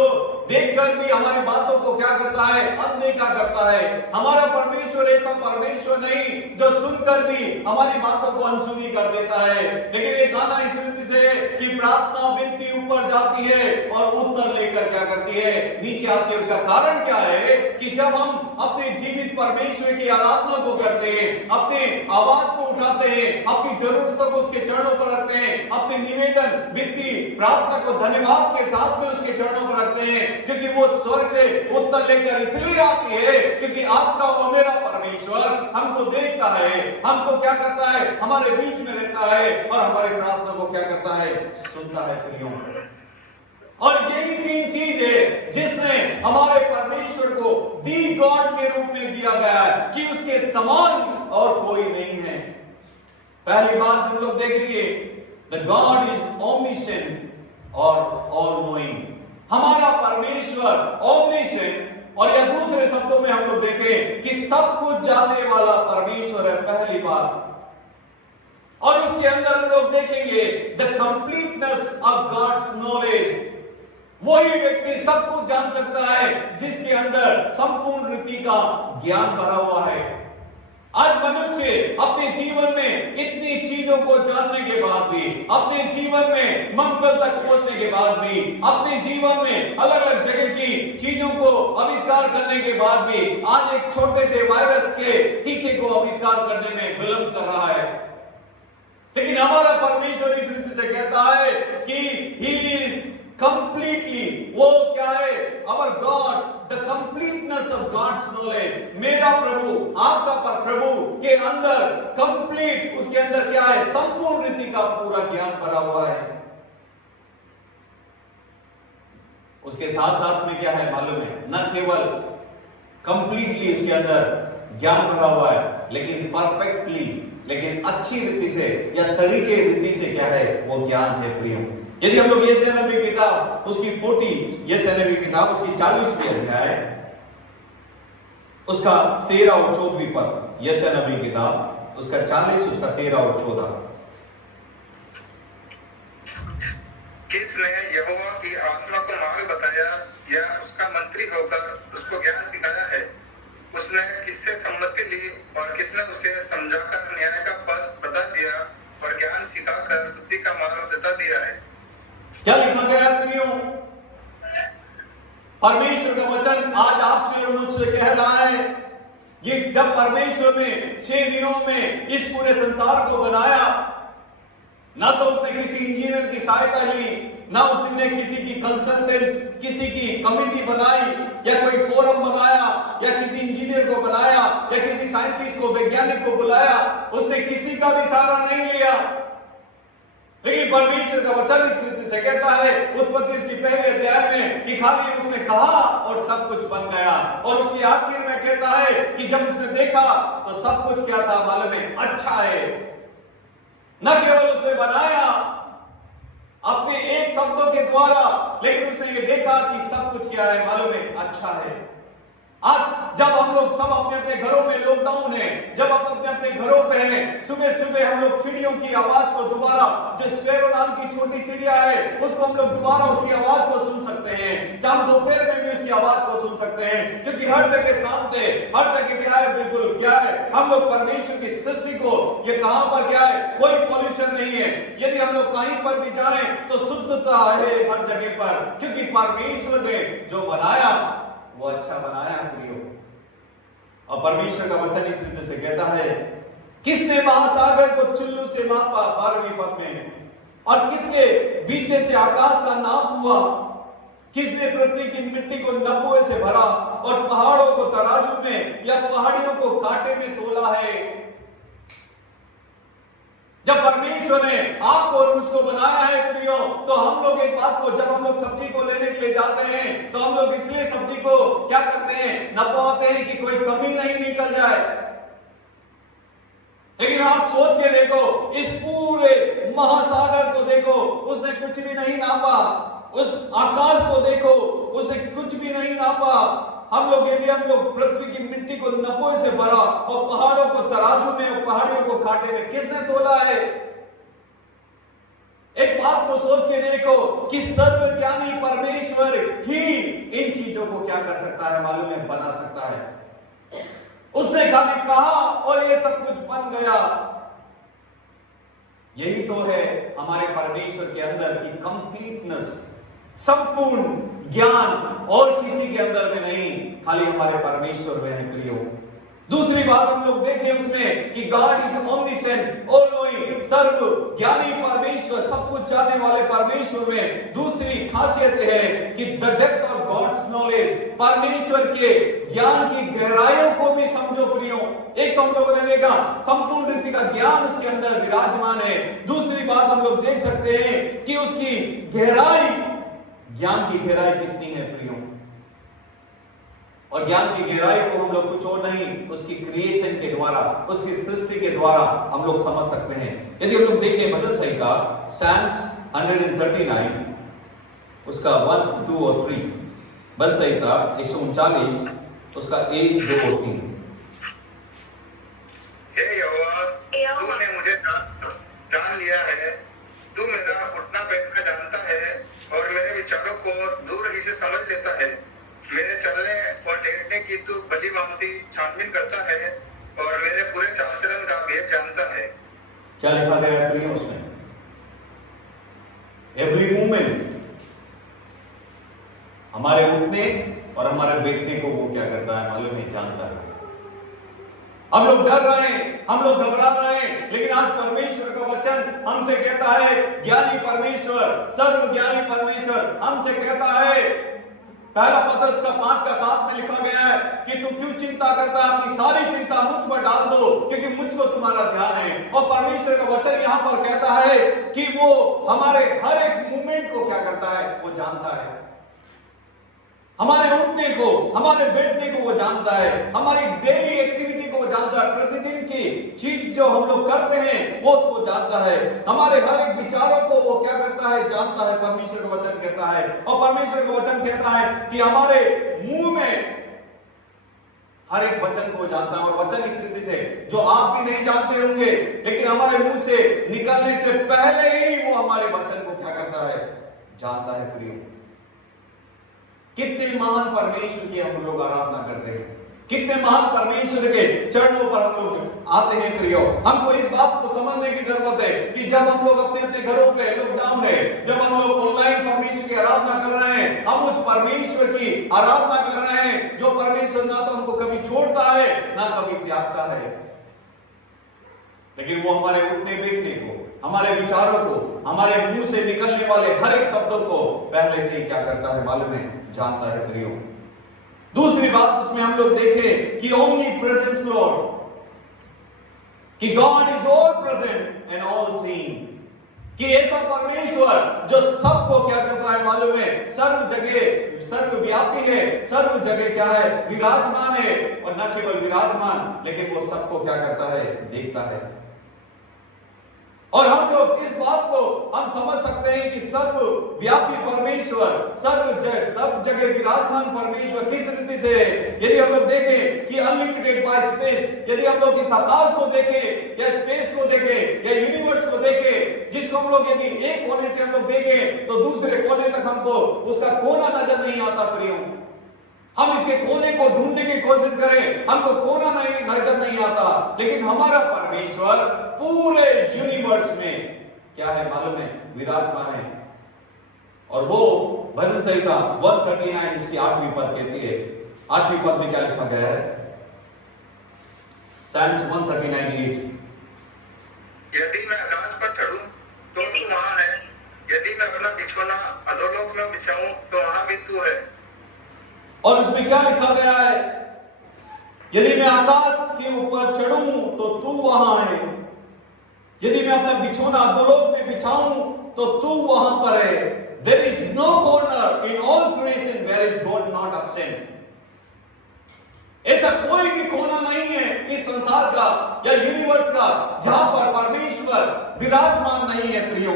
देखकर भी हमारी बातों को क्या करता है, अनदेखा करता है। हमारा परमेश्वर ऐसा परमेश्वर नहीं जो सुनकर भी हमारी बातों को अनसुनी कर देता है। लेकिन ये गाना इस रीति से है कि प्रार्थना विनती ऊपर जाती है और उत्तर लेकर क्या करती है, नीचे आती है। उसका कारण क्या है कि जब हम अपने जीवित परमेश्वर की आराधना को करते हैं, अपने आवाज को उठाते हैं, अपनी जरूरतों को उसके चरणों पर रखते हैं, अपने निवेदन विनती प्रार्थना को धन्यवाद के साथ में उसके चरणों पर रखते हैं, क्योंकि वो स्वर्ग से उत्तर लेकर इसलिए आती है क्योंकि आपका और मेरा परमेश्वर हमको देखता है, हमको क्या करता है, हमारे बीच में रहता है और हमारे प्रार्थना को क्या करता है, सुनता है प्रियों। और यही तीन चीज है जिसने हमारे परमेश्वर को दी गॉड के रूप में दिया गया है कि उसके समान और कोई नहीं है। पहली बात हम लोग देखेंगे, द गॉड इज ओमनिसेंट और ऑल नोइंग। हमारा परमेश्वर ओमनिसेंट, और या दूसरे शब्दों में हम लोग देखें कि सब कुछ जानने वाला परमेश्वर है, पहली बात। और उसके अंदर हम लोग देखेंगे the completeness of God's knowledge. वही व्यक्ति सब कुछ जान सकता है जिसके अंदर संपूर्ण रीति का ज्ञान भरा हुआ है। आज मनुष्य अपने जीवन में इतनी चीजों को जानने के बाद भी, अपने जीवन में मंगल तक पहुंचने के बाद भी, अपने जीवन में अलग अलग जगह की चीजों को आविष्कार करने के बाद भी आज एक छोटे से वायरस के टीके को आविष्कार करने में विलंब कर रहा है। लेकिन हमारा परमेश्वर इस रीति से कहता है कि ही इज कंप्लीटली, वो क्या है, our God, the completeness of God's knowledge. मेरा प्रभु, आपका पर प्रभु के अंदर कंप्लीट, उसके अंदर क्या है, संपूर्ण रीति का पूरा ज्ञान भरा हुआ है। उसके साथ साथ में क्या है मालूम है, न केवल कंप्लीटली उसके अंदर ज्ञान भरा हुआ है, लेकिन परफेक्टली, लेकिन अच्छी रीति से या तरीके रीति से क्या है, वो ज्ञान है प्रिय। यदि हम लोग यशायाह नबी की किताब उसकी 40 40वीं अध्याय उसका 13 और 14 पद, यशायाह नबी की किताब उसका 40 उसका 13 और 14। किसने यहोवा की आत्मा को मार्ग बताया या उसका मंत्री होकर उसको ज्ञान सिखाया है? उसने किससे सम्मति ली और किसने उसे समझाकर न्याय का पद बता दिया और ज्ञान सिखाकर बुद्धि का मार्ग बता दिया है? क्या लिखा गया प्रियो? परमेश्वर का वचन आज आपसे और मुझसे कह रहा है, ये जब परमेश्वर ने 6 दिनों में इस पूरे संसार को बनाया, ना तो उसने किसी इंजीनियर की सहायता ली, ना उसने किसी की कंसल्टेंट, किसी की कमिटी बनाई या कोई फोरम बनाया या किसी इंजीनियर को बनाया या किसी साइंटिस्ट को, वैज्ञानिक को बुलाया, उसने किसी का भी सहारा नहीं लिया। लेकिन परमेश्वर का वचन इस रीति से कहता है उत्पत्ति इसकी पहले अध्याय में कि खाली उसने कहा और सब कुछ बन गया। और उसकी आखिर में कहता है कि जब उसने देखा तो सब कुछ क्या था मालूम है, अच्छा है। न केवल उसने बनाया अपने एक शब्दों के द्वारा, लेकिन उसने ये देखा कि सब कुछ क्या है मालूम है, अच्छा है। आज जब हम लोग सब अपने अपने घरों में लॉकडाउन है, जब हम अपने अपने घरों पे हैं, सुबह सुबह हम लोग चिड़ियों की आवाज को दोबारा, जो स्पैरो नाम की छोटी चिड़िया है, उसको हम लोग दोबारा उसकी आवाज को सुन सकते हैं। हम दोपहर में भी उसकी आवाज को सुन सकते हैं, क्योंकि हर जगह शांत है, हर जगह क्या है, बिल्कुल क्या है, हम लोग परमेश्वर की सृष्टि को, ये कहां पर क्या है, कोई पॉल्यूशन नहीं है। यदि हम लोग कहीं पर भी जाएं तो शुद्धता है हर जगह पर, क्योंकि परमेश्वर ने जो बनाया वो अच्छा बनाया है प्रियो। और परमेश्वर का वचन इस रीति से कहता है, किसने महासागर को चुल्लू से मापा 12वीं पद में, और किसके बीते से आकाश का नाप हुआ, किसने पृथ्वी की मिट्टी को नपुए से भरा और पहाड़ों को तराजू में या पहाड़ियों को कांटे में तोला है। जब परमेश्वर ने आपको और मुझको बनाया है प्रियो, तो हम लोग एक बात को, जब हम लोग सब्जी को लेने के लिए जाते हैं तो हम लोग इसलिए सब्जी को क्या करते हैं, नपवाते हैं कि कोई कमी नहीं निकल जाए। लेकिन आप सोच के देखो, इस पूरे महासागर को देखो, उसने कुछ भी नहीं नापा। उस आकाश को देखो, उसने कुछ भी नहीं नापा। हम लोग पृथ्वी की मिट्टी को नपोए से भरा और पहाड़ों को तराजू में और पहाड़ियों को कांटे में किसने तोला है? एक बात को सोच के देखो कि सर्वज्ञानी परमेश्वर ही इन चीजों को क्या कर सकता है, मालूम है, बना सकता है। उसने खाली कहा और ये सब कुछ बन गया। यही तो है हमारे परमेश्वर के अंदर की कंप्लीटनेस, संपूर्ण ज्ञान और किसी के अंदर में नहीं, खाली हमारे परमेश्वर में है प्रियो। दूसरी बात हम लोग देखें उसमें कि God is omniscient, all knowing, सर्व ज्ञानी परमेश्वर, सब कुछ जानने वाले परमेश्वर में दूसरी खासियत है कि the depth of God's knowledge, परमेश्वर के ज्ञान की गहराइयों को भी समझो प्रियो। एक तो हम लोगों ने देखा संपूर्ण रीति का ज्ञान उसके अंदर विराजमान है। दूसरी बात हम लोग देख सकते हैं कि उसकी गहराई, ज्ञान की गहराई कितनी है प्रियो। और ज्ञान की गहराई को हम लोग कुछ और नहीं, उसकी क्रिएशन के द्वारा, उसकी सृष्टि के द्वारा हम लोग समझ सकते हैं। यदि हम लोग देखें भजन संहिता Psalms 139 उसका 1, 2 और 3, भजन संहिता 139 उसका 1, 2 और 3। हे यहोवा, तूने मुझे जान लिया है, तू मेरा उठना बैठना जानता है और मेरे विचारों को दूर ही से समझ लेता है। मेरे चलने और लेटने की तू भली भांति छानबीन करता है और मेरे पूरे चाल चलन का भेद जानता है। क्या लिखा गया है प्रियो उसमें? एवरी मूवमेंट, हमारे उठने और हमारे बैठने को वो क्या करता है, मालूम नहीं, जानता है। हम लोग डर रहे हैं, हम लोग घबरा रहे हैं, लेकिन आज परमेश्वर का वचन हमसे कहता है, ज्ञानी परमेश्वर, सर्वज्ञानी परमेश्वर हमसे कहता है, पहला पत्रस का 5 का 7 में लिखा गया है कि तू क्यों चिंता करता है, अपनी सारी चिंता मुझ पर डाल दो क्योंकि मुझको तुम्हारा ध्यान है। और परमेश्वर का वचन यहाँ पर कहता है कि वो हमारे हर एक मूवमेंट को क्या करता है, वो जानता है। हमारे उठने को, हमारे बैठने को वो जानता है, हमारी डेली एक्टिविटी को वो जानता है, प्रतिदिन की चीज जो हम लोग करते हैं वो उसको जानता है, हमारे हर एक विचारों को वो क्या करता है, जानता है। परमेश्वर का वचन कहता है, और परमेश्वर का वचन कहता है कि हमारे मुंह में हर एक वचन को जानता है। और वचन इस स्थिति से जो आप भी नहीं जानते होंगे, लेकिन हमारे मुंह से निकलने से पहले ही वो हमारे वचन को क्या करता है, जानता है प्रियो। कितने महान परमेश्वर की हम लोग आराधना करते हैं, कितने महान परमेश्वर के चरणों पर हम लोग आते हैं प्रियो। हमको इस बात को समझने की जरूरत है कि जब हम लोग अपने अपने घरों पे लॉकडाउन है, जब हम लोग ऑनलाइन परमेश्वर की आराधना कर रहे हैं, हम उस परमेश्वर की आराधना कर रहे हैं जो परमेश्वर ना तो हमको कभी छोड़ता है ना कभी त्यागता है, लेकिन वो हमारे उठने बैठने को, हमारे विचारों को, हमारे मुंह से निकलने वाले हर एक शब्दों को पहले से ही क्या करता है, मालूम है, जानता है प्रियो। दूसरी बात उसमें हम लोग देखें कि ओमनी प्रेजेंस लॉर्ड, कि God is all present and all seeing, कि ऐसा परमेश्वर जो सबको क्या करता है, मालूम है, सर्व जगह सर्वव्यापी है, सर्व जगह क्या है, विराजमान है। और न केवल विराजमान, लेकिन वो सबको क्या करता है, देखता है। और हम लोग इस बात को हम समझ सकते हैं कि सर्वव्यापी परमेश्वर, सब जगह विराजमान परमेश्वर किस रीति से है। यदि हम लोग देखें कि अनलिमिटेड बाय स्पेस, यदि हम लोग इस आकाश को देखें या स्पेस को देखें या यूनिवर्स को देखें, जिसको हम लोग यदि एक कोने से हम लोग देखें तो दूसरे कोने तक हमको उसका कोना नजर नहीं आता प्रियो। हम इसके कोने को ढूंढने की कोशिश करें, हमको कोना नहीं लेकिन हमारा परमेश्वर पूरे यूनिवर्स में क्या है मालूम है, विराजमान है। और वो भजन संहिता 139 उसकी 8वीं पद कहती है, 8वीं पद में क्या लिखा गया है? Psalms 139:8, यदि मैं आकाश पर चढ़ूं तो तू वहां है, यदि मैं अपना बिछौना अधोलोक में बिछाऊं तो वहां भी तू है। और उसमें क्या लिखा गया है? यदि मैं आकाश के ऊपर चढ़ूं तो तू वहां है, यदि मैं अपना बिछौना अधोलोक में बिछाऊं तो तू वहां पर है। There is no corner in all creation where is God not absent. ऐसा कोई भी कोना नहीं है इस संसार का या यूनिवर्स का जहां पर परमेश्वर विराजमान नहीं है प्रियो।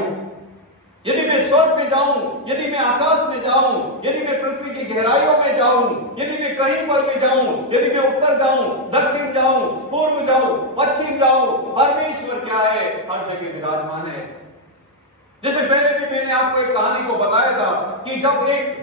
यदि मैं स्वर्ग में जाऊं, यदि मैं आकाश में जाऊं, यदि मैं पृथ्वी की गहराइयों में जाऊं, यदि मैं कहीं पर भी जाऊं, यदि मैं उत्तर जाऊं, दक्षिण जाऊं, पूर्व जाऊं, पश्चिम जाऊं, परमेश्वर क्या है? हर जगह विराजमान है। जैसे पहले भी मैंने आपको एक कहानी को बताया था कि जब एक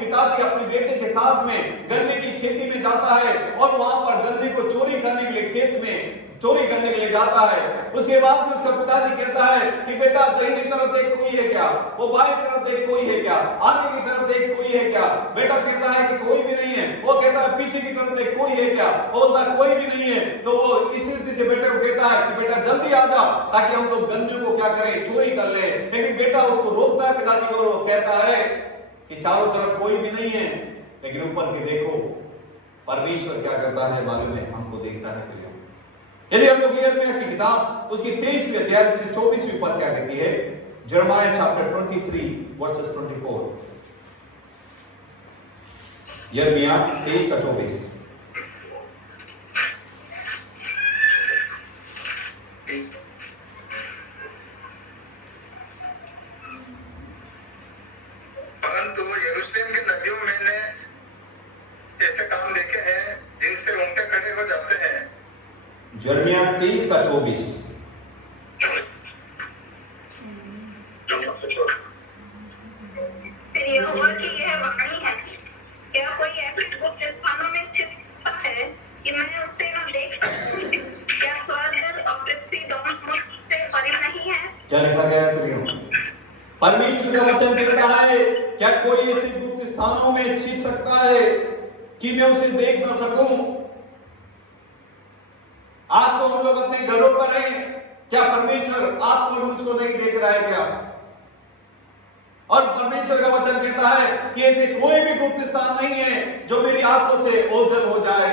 पिताजी अपने बेटे के साथ में गन्ने की खेती में जाता है और वहां पर गन्ने को चोरी करने के लिए खेत में चोरी करने के लिए जाता है। उसके बाद में उसका पिताजी कहता है कि बेटा दाहिनी तरफ देख कोई है क्या, वो बाईं तरफ देख कोई है क्या, आगे की तरफ देख कोई है क्या। बेटा कहता है कि कोई भी नहीं है। वो कहता है पीछे की तरफ देख कोई है क्या, वो बोलता है कोई भी नहीं है। तो वो इसी रीति से बेटे को कहता है कि बेटा जल्दी आ जा ताकि हम लोग गन्ने को क्या करें, चोरी कर ले। लेकिन बेटा उसको रोकता है पिताजी को, कहता है कि चारों तरफ कोई भी नहीं है, लेकिन ऊपर के देखो परमेश्वर क्या करता है मालूम है, हमको देखता है। यदि हम लोग यिर्मयाह की किताब उसकी 23वीं अध्याय से 24वीं पद क्या कहती है? यिर्मयाह चैप्टर 23 वर्सेस 24। यिर्मयाह 23:24। परंतु यरूशलेम के नदियों में ने ऐसे काम देखे हैं जिनसे रोंगटे खड़े हो जाते हैं। यिर्मयाह 23:24। यहोवा की यह वाणी है, क्या कोई ऐसे गुप्त स्थानों में छिपा है कि मैं उसे न देख सकूं? क्या स्वर्ग और पृथ्वी दोनों मुझसे परे नहीं है? क्या लिखा गया है प्रियो? परमेश्वर का वचन कहता है क्या कोई ऐसे गुप्त स्थानों में छिप सकता है कि मैं उसे देख ना सकूं? आज तो हम लोग अपने घरों पर हैं, क्या परमेश्वर आपको मुझको नहीं देख रहा है क्या? और परमेश्वर का वचन कहता है कि ऐसे कोई भी गुप्त स्थान नहीं है जो मेरी आंखों से ओझल हो जाए।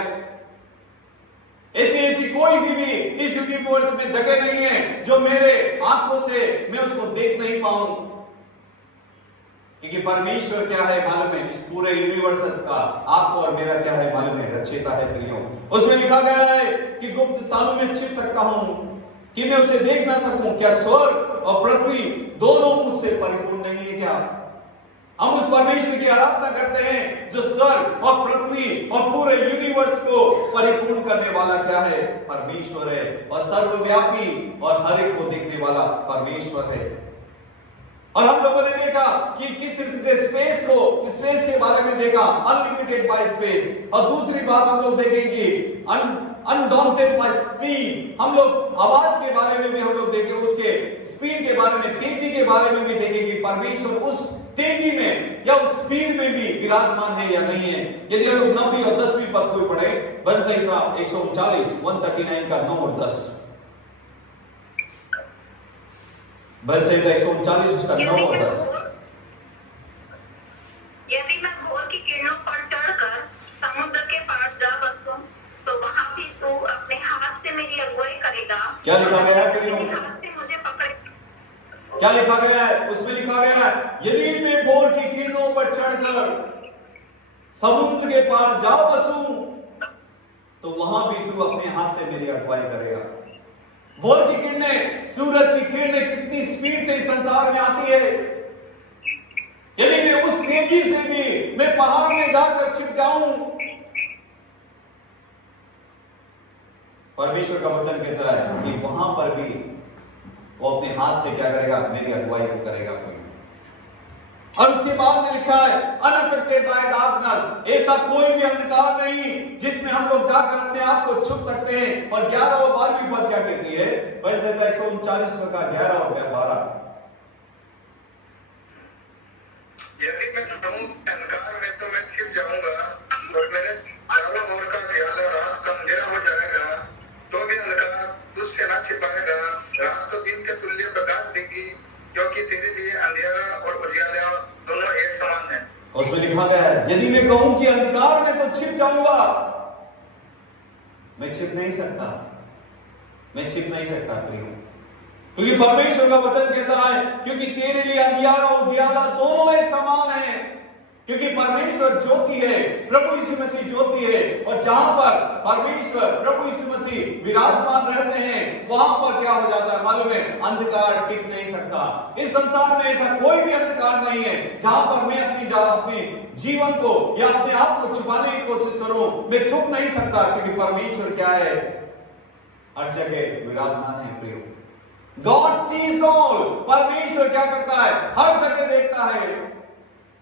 ऐसी कोई सी भी इस यूनिवर्स में जगह नहीं है जो मेरे आंखों से मैं उसको देख नहीं पाऊं, क्योंकि परमेश्वर क्या है मालूम है? इस पूरे यूनिवर्स का आपको और मेरा क्या है मालूम है? रचयिता है प्रियो। उसमें लिखा गया है कि गुप्त स्थानों में छिप सकता हूं कि मैं उसे देख ना सकूं। क्या स्वर्ग और पृथ्वी दोनों मुझसे परिपूर्ण नहीं है क्या? हम उस परमेश्वर की आराधना करते हैं जो स्वर्ग और पृथ्वी और पूरे यूनिवर्स को परिपूर्ण करने वाला क्या है? परमेश्वर है। और सर्वव्यापी और हर एक को देखने वाला परमेश्वर है। और हम लोगों ने देखा कि किस रीति से स्पेस के बारे में देखा, अनलिमिटेड बाय स्पेस। और दूसरी बात हम लोग देखेंगे अनडॉन्टेड बाय स्पीड। हम लोग आवाज के बारे में भी हम लोग देखें, उसके स्पीड के बारे में, तेजी के बारे में भी देखेंगे कि परमेश्वर उस तेजी में या उस स्पीड में भी विराजमान है या नहीं है। यदि हम लोग 9वीं और 10वीं पद को पढ़े, भजन संहिता 139 का 9 और 10। भजन संहिता 139 उसका 9 और 10। यदि मैं भोर की किरणों पर चढ़कर समुद्र के पार जा बसूं तो वहां भी तू अपने हाथ से मेरी अगुवाई करेगा। क्या लिखा गया है प्रियो? हाथ से मुझे पकड़े। क्या लिखा गया है? उसमें लिखा गया है यदि मैं भोर की किरणों पर चढ़कर समुद्र के पार जा बसूं तो वहां भी तू अपने हाथ से मेरी अगुवाई करेगा। भोर की किरणें, सूरज की किरणें कितनी स्पीड से इस संसार में आती है। यदि मैं उस तेजी से भी मैं पहाड़ में जाकर छिप जाऊं, परमेश्वर का वचन कहता है कि वहां पर भी वो अपने हाथ से क्या करेगा? मेरी अगुवाई को करेगा। और उसके बाद में लिखा है अनअफेक्टेड बाय डार्कनेस, ऐसा कोई भी अंधकार नहीं जिसमें हम लोग जाकर अपने आप को छुप सकते हैं। और 11 और 12वीं बात क्या कहती है? वैसे 139 का 11 और 12, यदि मैं कहूं अंधकार में तो मैं छिप जाऊंगा और मेरे चारों ओर का उजाला रात का अंधेरा हो जाएगा, तो भी अंधकार तुझसे ना छिपाएगा। रात तो दिन के तुल्य प्रकाश देगी, क्योंकि तेरे लिए अंधेरा और उजाला दोनों एक समान है। उसमें लिखा गया है यदि मैं कहूं कि अंधकार में तो छिप जाऊंगा, मैं छिप नहीं सकता, मैं छिप नहीं सकता प्रियो, क्योंकि परमेश्वर का वचन कहता है क्योंकि तेरे लिए अंधियारा और उजियाला दोनों एक समान है। क्योंकि परमेश्वर ज्योति है, प्रभु यीशु मसीह ज्योति है, और जहां पर परमेश्वर प्रभु यीशु मसीह विराजमान रहते हैं वहां पर क्या हो जाता है मालूम है? अंधकार टिक नहीं सकता। इस संसार में ऐसा कोई भी अंधकार नहीं है जहां पर मैं अपने जीवन को या अपने आप को छुपाने की कोशिश करूं, मैं छुप नहीं सकता, क्योंकि परमेश्वर क्या है? हर जगह विराजमान है प्रियो। गॉड सीज ऑल, परमेश्वर क्या करता है? हर जगह देखता है।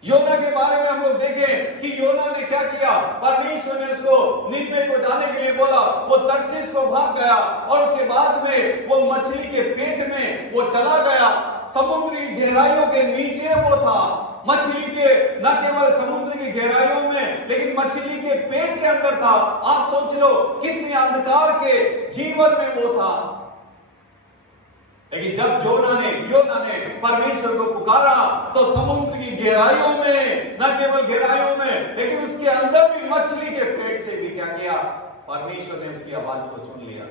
योना के बारे में हम लोग देखें कि योना ने क्या किया? परमेश्वर ने उसको निनवे को जाने के लिए बोला, वो तर्शीश को भाग गया, और उसके बाद में वो मछली के पेट में वो चला गया। समुद्री गहराइयों के नीचे वो था, मछली के न केवल समुद्र की गहराइयों में, लेकिन मछली के पेट के अंदर था। आप सोच लो कितने अंधकार के जीवन में वो था। लेकिन जब योना ने परमेश्वर को पुकारा तो समुद्र की गहराइयों में, न केवल गहराइयों में, लेकिन उसके अंदर भी मछली के पेट से भी क्या किया? परमेश्वर ने उसकी आवाज को सुन लिया।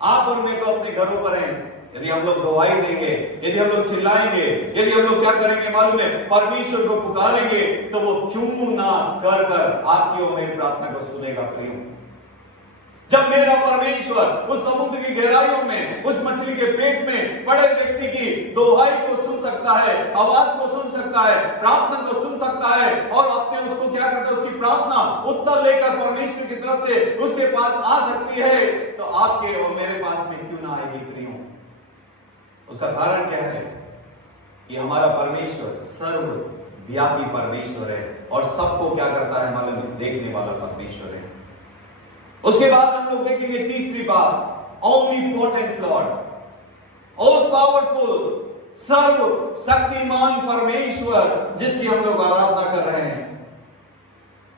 आप और मैं तो अपने घरों पर हैं, यदि हम लोग गवाही देंगे, यदि हम लोग चिल्लाएंगे, यदि हम लोग क्या करेंगे मालूम है? परमेश्वर को पुकारेंगे, तो वो क्यों ना कर आपकी और मेरी प्रार्थना को सुनेगा प्रियो। जब मेरा परमेश्वर उस समुद्र की गहराइयों में, उस मछली के पेट में पड़े व्यक्ति की दोहाई को सुन सकता है, आवाज को सुन सकता है, प्रार्थना को सुन सकता है, और अपने उसको क्या करता है? उसकी प्रार्थना उत्तर लेकर परमेश्वर की तरफ से उसके पास आ सकती है, तो आपके और मेरे पास में क्यों ना आएगी प्रियो? उसका कारण क्या है? कि हमारा परमेश्वर सर्वव्यापी परमेश्वर है, और सबको क्या करता है मालूम है? देखने वाला परमेश्वर है। उसके बाद हम लोग देखेंगे तीसरी बात, ओमनीपोटेंट लॉर्ड, ऑल पावरफुल, सर्व शक्तिमान परमेश्वर जिसकी हम लोग आराधना कर रहे हैं।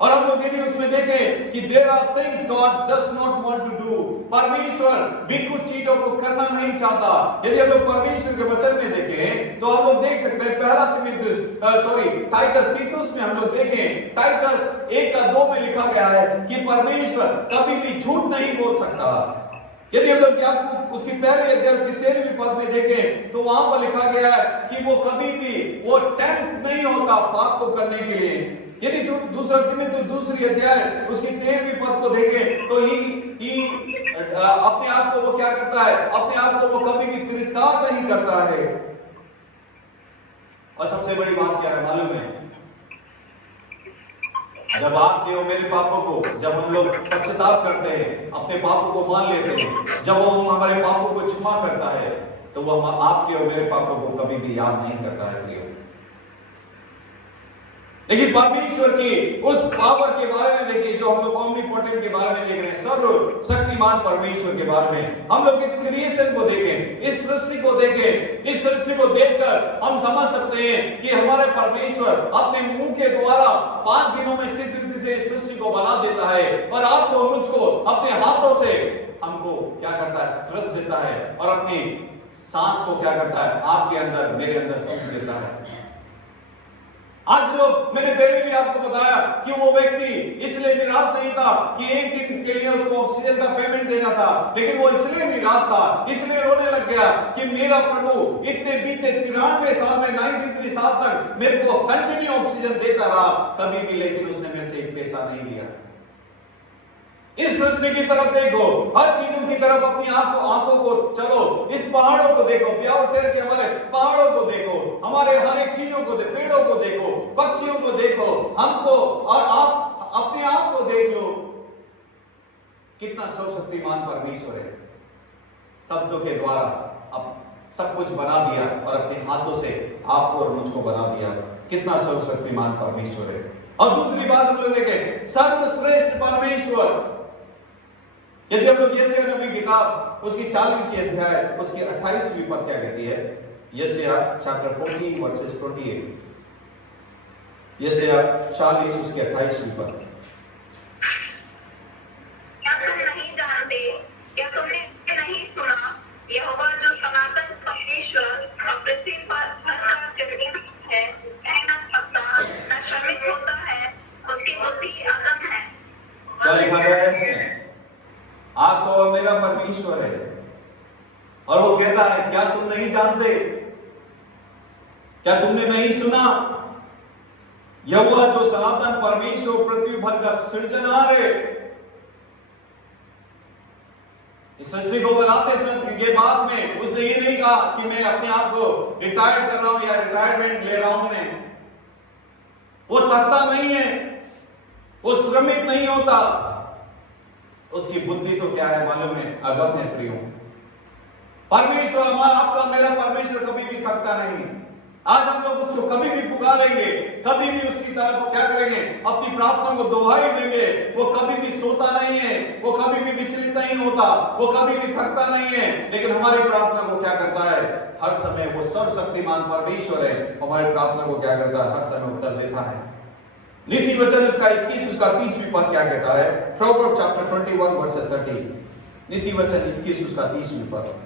और हम लोग ये भी उसमें देखें कि there are things God does not want to do, परमेश्वर भी कुछ चीजों को करना नहीं चाहता। यदि हम लोग परमेश्वर के वचन में देखें तो हम लोग देख सकते हैं, टाइटस तीतुस में हम लोग देखें, टाइटस 1:2 में लिखा गया है कि परमेश्वर कभी भी झूठ नहीं बोल सकता। यदि हम लोग याकूब उसकी पहले अध्याय उसकी 13वीं पद में देखें तो वहां पर लिखा गया है कि वो कभी भी वो टेम्प्ट नहीं होता पाप को करने के लिए। यदि दूसरा तिमोथेयुस दूसरी अध्याय उसकी 13वीं पद को देखें तो ही अपने आप को वो क्या करता है? अपने आप को वो कभी भी तिरस्कार नहीं करता है। और सबसे बड़ी बात क्या है मालूम है? जब आपके और मेरे पापों को, जब हम लोग पश्चाताप करते हैं, अपने पापों को मान लेते हैं, जब वो हमारे पापों को क्षमा करता है, तो वो आपके और मेरे पापों को कभी भी याद नहीं करता है प्रियो। लेकिन परमेश्वर की उस पावर के बारे में देखिए जो हम लोग ओमनीपोटेंट के बारे में देख रहे हैं, सर्व शक्तिमान परमेश्वर के बारे में हम लोग इस क्रिएशन को देखें, इस सृष्टि को देखें। इस सृष्टि को देखकर हम समझ सकते हैं कि हमारे परमेश्वर अपने मुंह के द्वारा 5 दिनों में किस रीति से इस सृष्टि को बना देता है, और आपको मुझको अपने हाथों से हमको क्या करता है? सृज देता है, और अपनी सांस को क्या करता है? आपके अंदर मेरे अंदर फूंक देता है। आज लोग, मैंने पहले भी आपको बताया कि वो व्यक्ति इसलिए निराश नहीं था कि एक दिन के लिए उसको ऑक्सीजन का पेमेंट देना था, लेकिन वो इसलिए निराश था, इसलिए रोने लग गया कि मेरा प्रभु इतने बीते 93 साल में 93 साल तक मेरे को कंटिन्यू ऑक्सीजन देता रहा, कभी भी लेकिन उसने मेरे से एक पैसा नहीं लिया। इस सृष्टि की तरफ देखो, हर चीजों की तरफ अपनी आंखों को चलो, इस पहाड़ों को देखो, ब्यावर शहर के हमारे पहाड़ों को देखो, हमारे हर एक चीजों को, पेड़ों को देखो, पक्षियों को देखो, हमको, और आप अपने आप को देख लो। कितना सर्वशक्तिमान परमेश्वर है। शब्दों के द्वारा सब कुछ बना दिया और अपने हाथों से आपको और मुझको बना दिया। कितना सर्वशक्तिमान परमेश्वर है। और दूसरी बात हम लोग देखें, सर्वश्रेष्ठ परमेश्वर। यदि हम लोग यशायाह नबी की किताब उसकी 40वीं अध्याय उसकी 28वीं पद क्या कहती है? यशायाह चैप्टर 40 वर्सेस 28। यशायाह 40 उसकी 28वीं पद। क्या तुम नहीं जानते, क्या तुमने नहीं सुना, यहोवा जो सनातन परमेश्वर और पृथ्वी पर हर का सृजनहार है, वह न थकता न श्रमित होता है, उसकी बुद्धि अदम्य है। क्या लिखा गया है इसमें? आपको मेरा परमेश्वर है और वो कहता है क्या तुम नहीं जानते, क्या तुमने नहीं सुना, यहोवा जो सनातन परमेश्वर पृथ्वी भर का सृजनहार है। इस सृष्टि को बनाते समय के बाद में उसने ये नहीं कहा कि मैं अपने आप को रिटायर्ड कर रहा हूं या रिटायरमेंट ले रहा हूं। मैं वो थकता नहीं है, वो श्रमित नहीं होता। उसकी बुद्धि तो क्या है मालूम है? अगम्य है प्रियो। परमेश्वर आपका मेरा परमेश्वर कभी भी थकता नहीं। आज हम लोग उसको कभी भी पुकारेंगे, कभी भी उसकी तरफ क्या करेंगे? अपनी प्रार्थना को दोहाई देंगे। वो कभी भी सोता नहीं है, वो कभी भी विचलित नहीं होता, वो कभी भी थकता नहीं है। लेकिन हमारी प्रार्थना को क्या करता है? हर समय वो सर्वशक्तिमान परमेश्वर है, हमारी प्रार्थना को क्या करता है? हर समय उत्तर देता है। नीति वचन उसका 21 उसका 30वीं पद क्या कहता है? Proverb chapter 21 verse 30। नीति वचन 21 उसका 30वीं पद।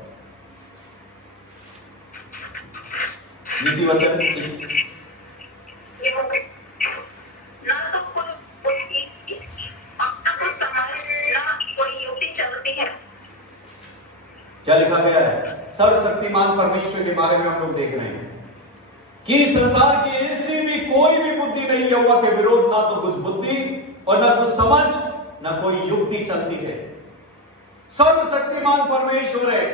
नीति वचन ना तो कोई बुद्धि, ना कोई समझ, ना कोई युक्ति चलती है। क्या लिखा गया है? सर्वशक्तिमान परमेश्वर के बारे में हम लोग देख रहे हैं कि संसार की ऐसी भी कोई भी बुद्धि नहीं है हुआ के विरोध, ना तो कुछ बुद्धि और ना कुछ समझ, ना कोई युक्ति चलती है। सर्वशक्तिमान परमेश्वर है।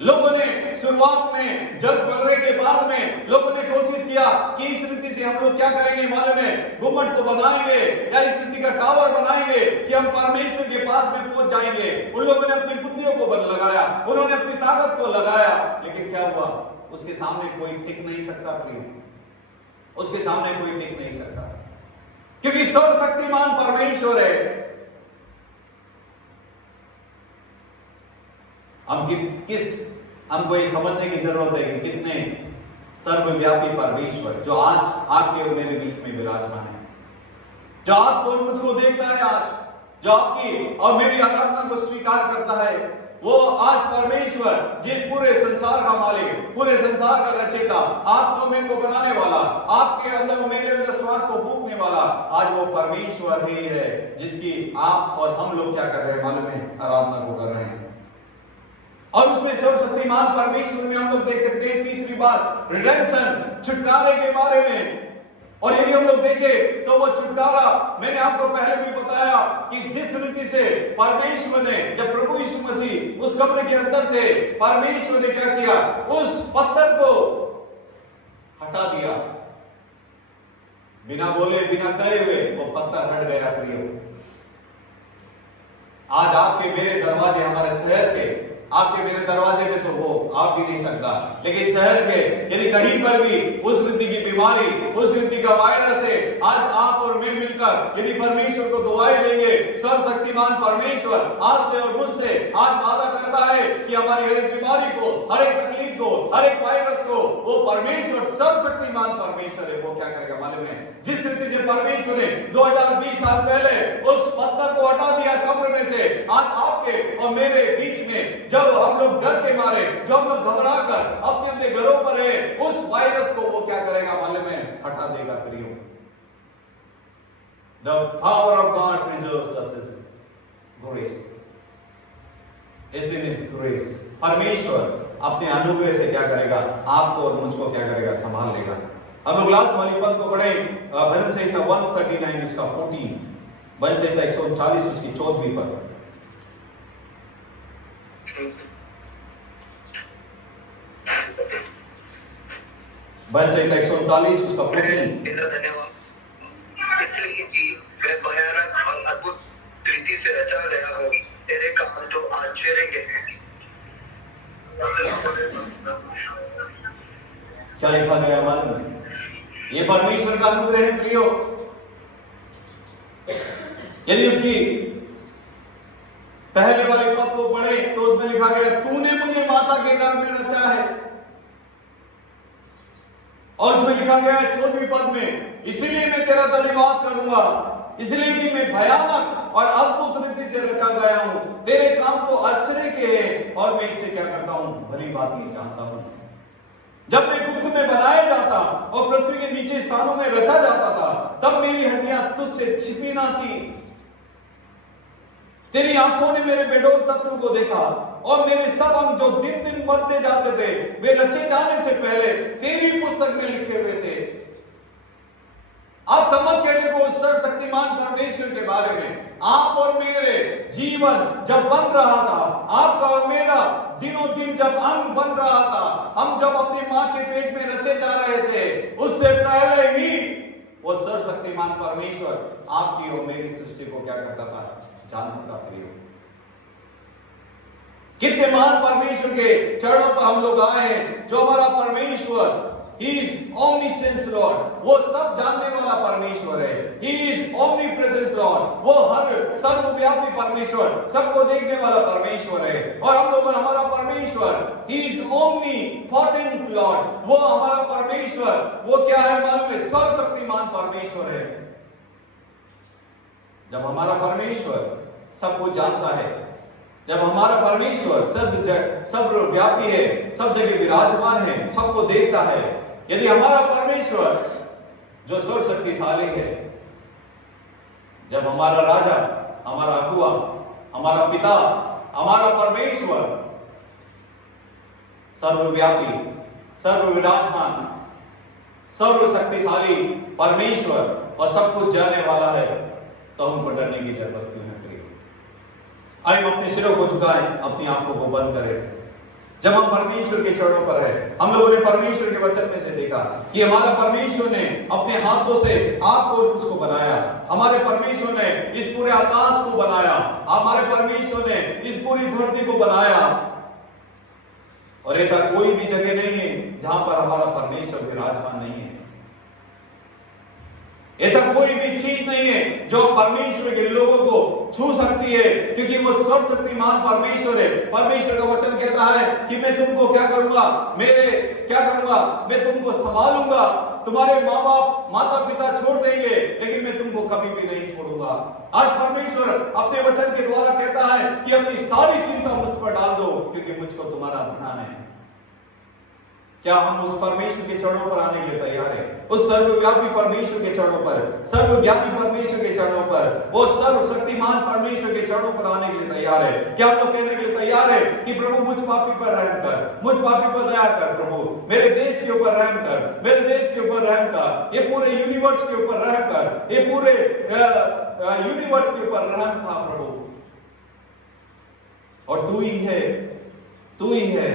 लोगों ने शुरुआत में जल प्रलय के बाद में लोगों ने कोशिश किया कि इस रीति से हम लोग क्या करेंगे मालूम है? गुम्बद को बनाएंगे या इस रीति का टावर बनाएंगे कि हम परमेश्वर के पास में पहुंच जाएंगे। उन लोगों ने अपनी बुद्धियों को बल लगाया, उन्होंने अपनी ताकत को लगाया, लेकिन क्या हुआ? उसके सामने कोई टिक नहीं सकता प्रिय, उसके सामने कोई टिक नहीं सकता, क्योंकि सर्वशक्तिमान परमेश्वर है। हमको ये समझने की जरूरत है कि कितने सर्वव्यापी परमेश्वर जो आज आपके और मेरे बीच में विराजमान है, जो आपको और मुझको देखता है, आज जो आपकी और मेरी आराधना को स्वीकार करता है, वो आज परमेश्वर जिस पूरे संसार का मालिक, पूरे संसार का रचयिता, आपको मेरे को बनाने वाला, आपके अंदर मेरे अंदर श्वास को फूंकने वाला, आज वो परमेश्वर ही है जिसकी आप और हम लोग क्या कर रहे हैं मालूम है? आराधना को कर रहे हैं। और उसमें सर्वशक्तिमान परमेश्वर में हम लोग देख सकते हैं तीसरी बात, रिडेम्पशन, छुटकारे के बारे में। और यदि हम लोग देखें तो वो छुटकारा, मैंने आपको पहले भी बताया कि जिस रीति से परमेश्वर ने, जब प्रभु यीशु मसीह उस कब्र के अंदर थे, परमेश्वर ने क्या किया? उस पत्थर को हटा दिया, बिना बोले बिना कहे हुए वो पत्थर हट गया प्रियो। आज आपके मेरे दरवाजे, हमारे शहर के आपके मेरे दरवाजे में तो वो आप भी नहीं सकता, लेकिन शहर के यदि कहीं पर भी उस रीति की बीमारी, उस रीति का वायरस है, आज आप और मैं मिलकर यदि परमेश्वर को दुआएं देंगे, सर्वशक्तिमान परमेश्वर आज से और मुझसे आज वादा करता है कि हमारी हर एक बीमारी को, हर एक तकलीफ को, हर एक वायरस को वो परमेश्वर सर्वशक्तिमान परमेश्वर है, वो क्या करेगा मालूम है? जिस रीति से परमेश्वर ने 2020 साल पहले उस पत्थर को हटा दिया कब्र में से, आज आपके और मेरे बीच में जब हम लोग डर के मारे, जब हम लोग घबरा कर अपने अपने घरों पर है, उस वायरस को वो क्या करेगा मालूम है? हटा देगा प्रियो। The power of God preserves us is grace. Is in His grace. परमेश्वर अपने अनुग्रह से क्या करेगा? आपको और मुझको क्या करेगा? संभाल लेगा। हम लोग लास्ट वाली पद को पढ़े, भजन संहिता 139 उसका 14, भजन संहिता 139 उसकी 14वीं पद। भजन संहिता 139 उसका 14। धन्यवाद इसलिए कि मैं भयानक और अद्भुत रीति से रचा गया हूँ, तेरे काम तो आश्चर्य के हैं। क्या लिखा गया मालूम है? ये परमेश्वर का अनुग्रह है प्रियो। यदि उसकी पहले वाले पद को पढ़े तो उसमें लिखा गया, तूने मुझे माता के गर्भ में रचा है। और उसमें लिखा गया है 14वीं पद में, इसलिए मैं तेरा धन्यवाद करूंगा, इसलिए कि मैं भयानक और अद्भुत रीति से रचा गया हूं। तेरे काम तो आश्चर्य के हैं और मैं इससे क्या करता हूं, भली बात ये जानता हूं। जब मैं गुप्त में बनाया जाता और पृथ्वी के नीचे स्थानों में रचा जाता था, तब मेरी हड्डियां तुझसे छिपी ना थी। तेरी आंखों ने मेरे बेडोल तत्व को देखा और मेरे सब अंग जो दिन दिन बढ़ते जाते थे, वे रचे जाने से पहले तेरी पुस्तक में लिखे हुए थे। आप समझ गए देखो उस सर्वशक्तिमान परमेश्वर के बारे में। आप और मेरे जीवन जब बन रहा था, आपका और मेरा दिनों दिन जब अंग बन रहा था, हम जब अपनी मां के पेट में रचे जा रहे थे, उससे पहले ही वो सर्वशक्तिमान परमेश्वर आपकी और मेरी सृष्टि को क्या करता था, जानता था। प्रिय, कितने महान परमेश्वर के चरणों पर हम लोग आए हैं। जो हमारा परमेश्वर, He is omniscience Lord, वो सब जानने वाला परमेश्वर है। He is omnipresence Lord, वो हर सर्वव्यापी परमेश्वर, सबको देखने वाला परमेश्वर है। और हम लोग हमारा परमेश्वर He is omnipotent Lord, वो हमारा परमेश्वर, वो क्या है मालूम है, सर्वशक्तिमान परमेश्वर है। जब हमारा परमेश्वर सब कुछ जानता है, जब हमारा परमेश्वर सर्वव्यापी है, सब जगह विराजमान है, सबको देखता है, यदि हमारा परमेश्वर जो सर्वशक्तिशाली है, जब हमारा राजा, हमारा अगुआ, हमारा पिता, हमारा परमेश्वर सर्वव्यापी, सर्वविराजमान, सर्वशक्तिशाली परमेश्वर और सब कुछ जानने वाला है, तो हमको डरने की जरूरत क्यों है? आइए अपने सिरों को झुकाएं, अपनी आंखों को बंद करें। जब हम परमेश्वर के चरणों पर हैं, हम लोगों ने परमेश्वर के वचन में से देखा कि हमारा परमेश्वर ने अपने हाथों से आपको और मुझको बनाया। हमारे परमेश्वर ने इस पूरे आकाश को बनाया, हमारे परमेश्वर ने इस पूरी धरती को बनाया। और ऐसा कोई भी जगह नहीं है जहां पर हमारा परमेश्वर विराजमान नहीं है। ऐसा कोई भी चीज नहीं है जो परमेश्वर के लोगों को छू सकती है, क्योंकि वो सर्वशक्तिमान परमेश्वर है। परमेश्वर का वचन कहता है कि मैं तुमको क्या करूंगा, मैं तुमको संभालूंगा। तुम्हारे माँ बाप, माता पिता छोड़ देंगे, लेकिन मैं तुमको कभी भी नहीं छोड़ूंगा। आज परमेश्वर अपने वचन के द्वारा कहता है कि अपनी सारी चिंता मुझ पर डाल दो, क्योंकि मुझको तुम्हारा ध्यान है। क्या हम उस परमेश्वर के चरणों पर आने के लिए तैयार हैं? उस सर्वव्यापी परमेश्वर के चरणों पर, सर्वव्यापी परमेश्वर के चरणों पर, वो सर्वशक्तिमान परमेश्वर के चरणों पर आने के लिए तैयार है? क्या हम लोग कहने के लिए तैयार है कि प्रभु मुझ पापी पर रहम कर, मुझ पापी पर दया कर, प्रभु मेरे देश के ऊपर रहम कर, मेरे देश के ऊपर रहम कर, ये पूरे यूनिवर्स के ऊपर रहम कर, ये पूरे यूनिवर्स के ऊपर रहम कर प्रभु। और तू ही है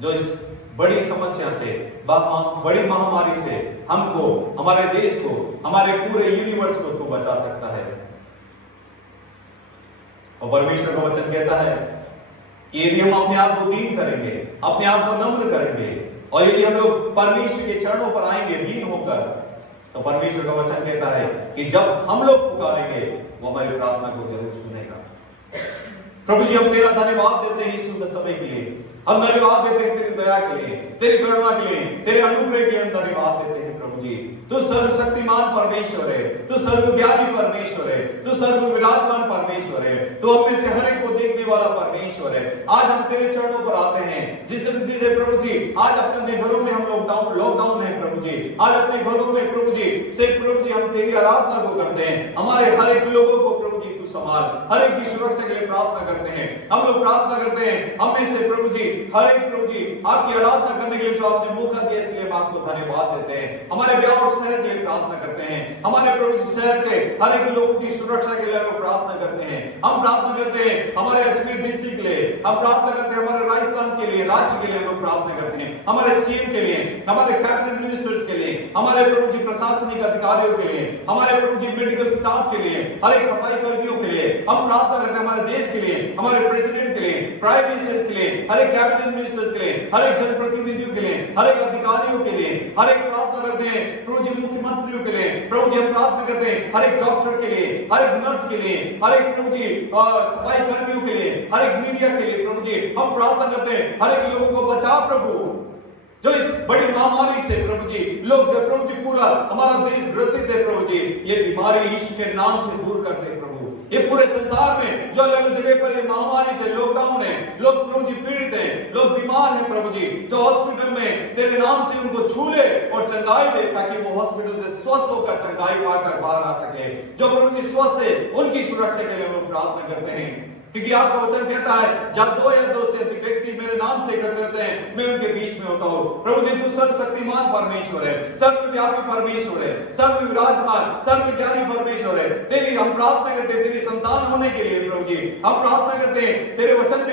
जो इस बड़ी समस्या से, बड़ी महामारी से हमको, हमारे देश को, हमारे पूरे यूनिवर्स को तू बचा सकता है। और परमेश्वर का वचन कहता है कि यदि हम अपने आप को दीन करेंगे, अपने आप को नम्र करेंगे, और यदि हम लोग परमेश्वर के चरणों पर आएंगे दीन होकर, तो परमेश्वर का वचन कहता है कि जब हम लोग पुकारेंगे वो हमारी प्रार्थना को जरूर सुनेगा। प्रभु जी, हम तेरा धन्यवाद देते हैं इस सुंदर समय के लिए। हम धन्यवाद देते हैं तेरी दया के लिए, तेरी करुणा के लिए, तेरे अनुग्रह के लिए हम धन्यवाद देते हैं। प्रभु जी, तू सर्वशक्तिमान परमेश्वर है, तू सर्वव्यापी परमेश्वर है, तू सर्वविराजमान परमेश्वर है, तू हम में से हर एक को देखने वाला परमेश्वर है। आज हम तेरे चरणों पर आते हैं जिस रीति से प्रभु जी, आज अपने घरों में हम लॉकडाउन है प्रभु जी, आज अपने घरों में प्रभु जी से प्रभु जी हम तेरी आराधना को करते हैं। हमारे हर एक लोगों को प्रभु जी तू संभाल, हर एक की सुरक्षा के लिए प्रार्थना करते हैं। हम लोग प्रार्थना करते हैं हम में से प्रभु जी हर एक प्रभु जी आपकी आराधना करने के लिए जो आपने मौका दिया, इसलिए हम आपको धन्यवाद देते हैं। हमारे ब्याह और शहर के लिए प्रार्थना करते हैं, हमारे प्रभु जी शहर के हर एक लोगों की सुरक्षा के लिए हम प्रार्थना करते हैं। हम प्रार्थना करते हैं हमारे अजमेर डिस्ट्रिक्ट के लिए, हम प्रार्थना करते हैं हमारे राजस्थान के लिए, राज्य के लिए हम लोग प्रार्थना करते हैं, हमारे सीएम के लिए, हमारे कैबिनेट मिनिस्टर्स के लिए, हमारे प्रभु जी प्रशासनिक अधिकारियों के लिए, हमारे प्रभु जी मेडिकल स्टाफ के लिए, हर एक सफाई कर्मियों के लिए, लिए, हम प्रार्थना करते हैं हमारे देश के लिए, हमारे प्रेसिडेंट के लिए, प्राइम मिनिस्टर के लिए, हर एक कैबिनेट मिनिस्टर्स के लिए, हर एक जनप्रतिनिधियों के लिए, हर एक अधिकारियों के लिए, हर एक प्रार्थना करते हैं प्रभु जी मुख्यमंत्रियों के लिए, प्रभु जी हम प्रार्थना करते हैं हर एक डॉक्टर के लिए, हर एक नर्स के लिए, हर एक प्रभु जी सफाई कर्मियों के लिए, हर एक मीडिया के लिए, प्रभु जी हम प्रार्थना करते हैं हर एक लोगों को बचा प्रभु, जो इस बड़ी महामारी से प्रभु जी लोग प्रभु जी पूरा हमारा देश ग्रसित है प्रभु जी, ये बीमारी यीशु के नाम से दूर कर दे प्रभु। ये पूरे संसार में जो अलग अलग जगह पर ये महामारी से लॉकडाउन है, लोग प्रभु जी पीड़ित हैं, लोग बीमार हैं प्रभु जी, जो हॉस्पिटल में तेरे नाम से उनको छू ले और चंगाई दे, ताकि वो हॉस्पिटल से स्वस्थ होकर चंगाई पाकर बाहर आ सके। जो प्रभु जी स्वस्थ है उनकी सुरक्षा के लिए हम लोग प्रार्थना करते हैं, क्योंकि आपका वचन कहता है जब 2 या 2 से अधिक व्यक्ति मेरे नाम से इकट्ठे होते हैं मैं उनके बीच में होता हूँ। प्रभु जी तू सर्वशक्तिमान परमेश्वर है, सर्वव्यापी परमेश्वर है, सर्वविराजमान सर्वज्ञानी परमेश्वर है। तेरी हम प्रार्थना करते हैं तेरी संतान होने के लिए प्रभु जी, हम प्रार्थना करते हैं तेरे वचन में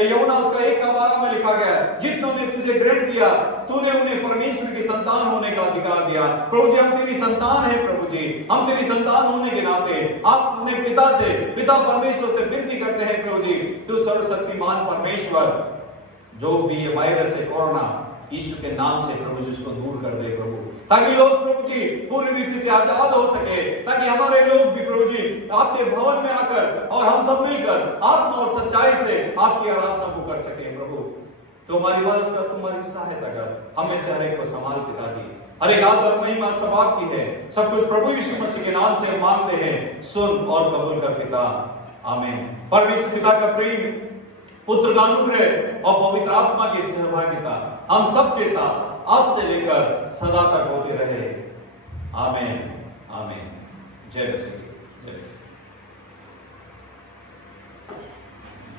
यूहन्ना उसका 1:12 में लिखा गया है, जितनों ने तुझे ग्रहण किया तूने उन्हें परमेश्वर की संतान होने का अधिकार दिया। प्रभु जी हम तेरी संतान है प्रभु जी, हम तेरी संतान होने के नाते आप अपने पिता परमेश्वर से विनती करते हैं प्रभु जी, तू सर्वशक्तिमान परमेश्वर जो भी ये वायरस है कोरोना यीशु के नाम से प्रभु जी उसको दूर कर दे प्रभु, ताकि लोग प्रभु जी पूरी रीति से आजाद हो सके, ताकि हमारे लोग भी प्रभु जी आपके भवन में आकर और हम सब मिलकर आत्मा और सच्चाई से आपकी आराधना को कर सके प्रभु। तो हमारी मदद कर, तुम्हारी सहायता कर, हमें से हर एक को संभाल पिताजी, हर एक आदर महिमा सब आपकी है, सब कुछ प्रभु यीशु मसीह के नाम से मांगते हैं, सुन और कबूल कर पिता, आमीन। परमेश्वर पिता का प्रेम, पुत्र का अनुग्रह और पवित्र आत्मा की सहभागिता हम सबके साथ आज से लेकर सदा तक होते रहे, आमीन आमीन। जय मसीह, जय मसीह।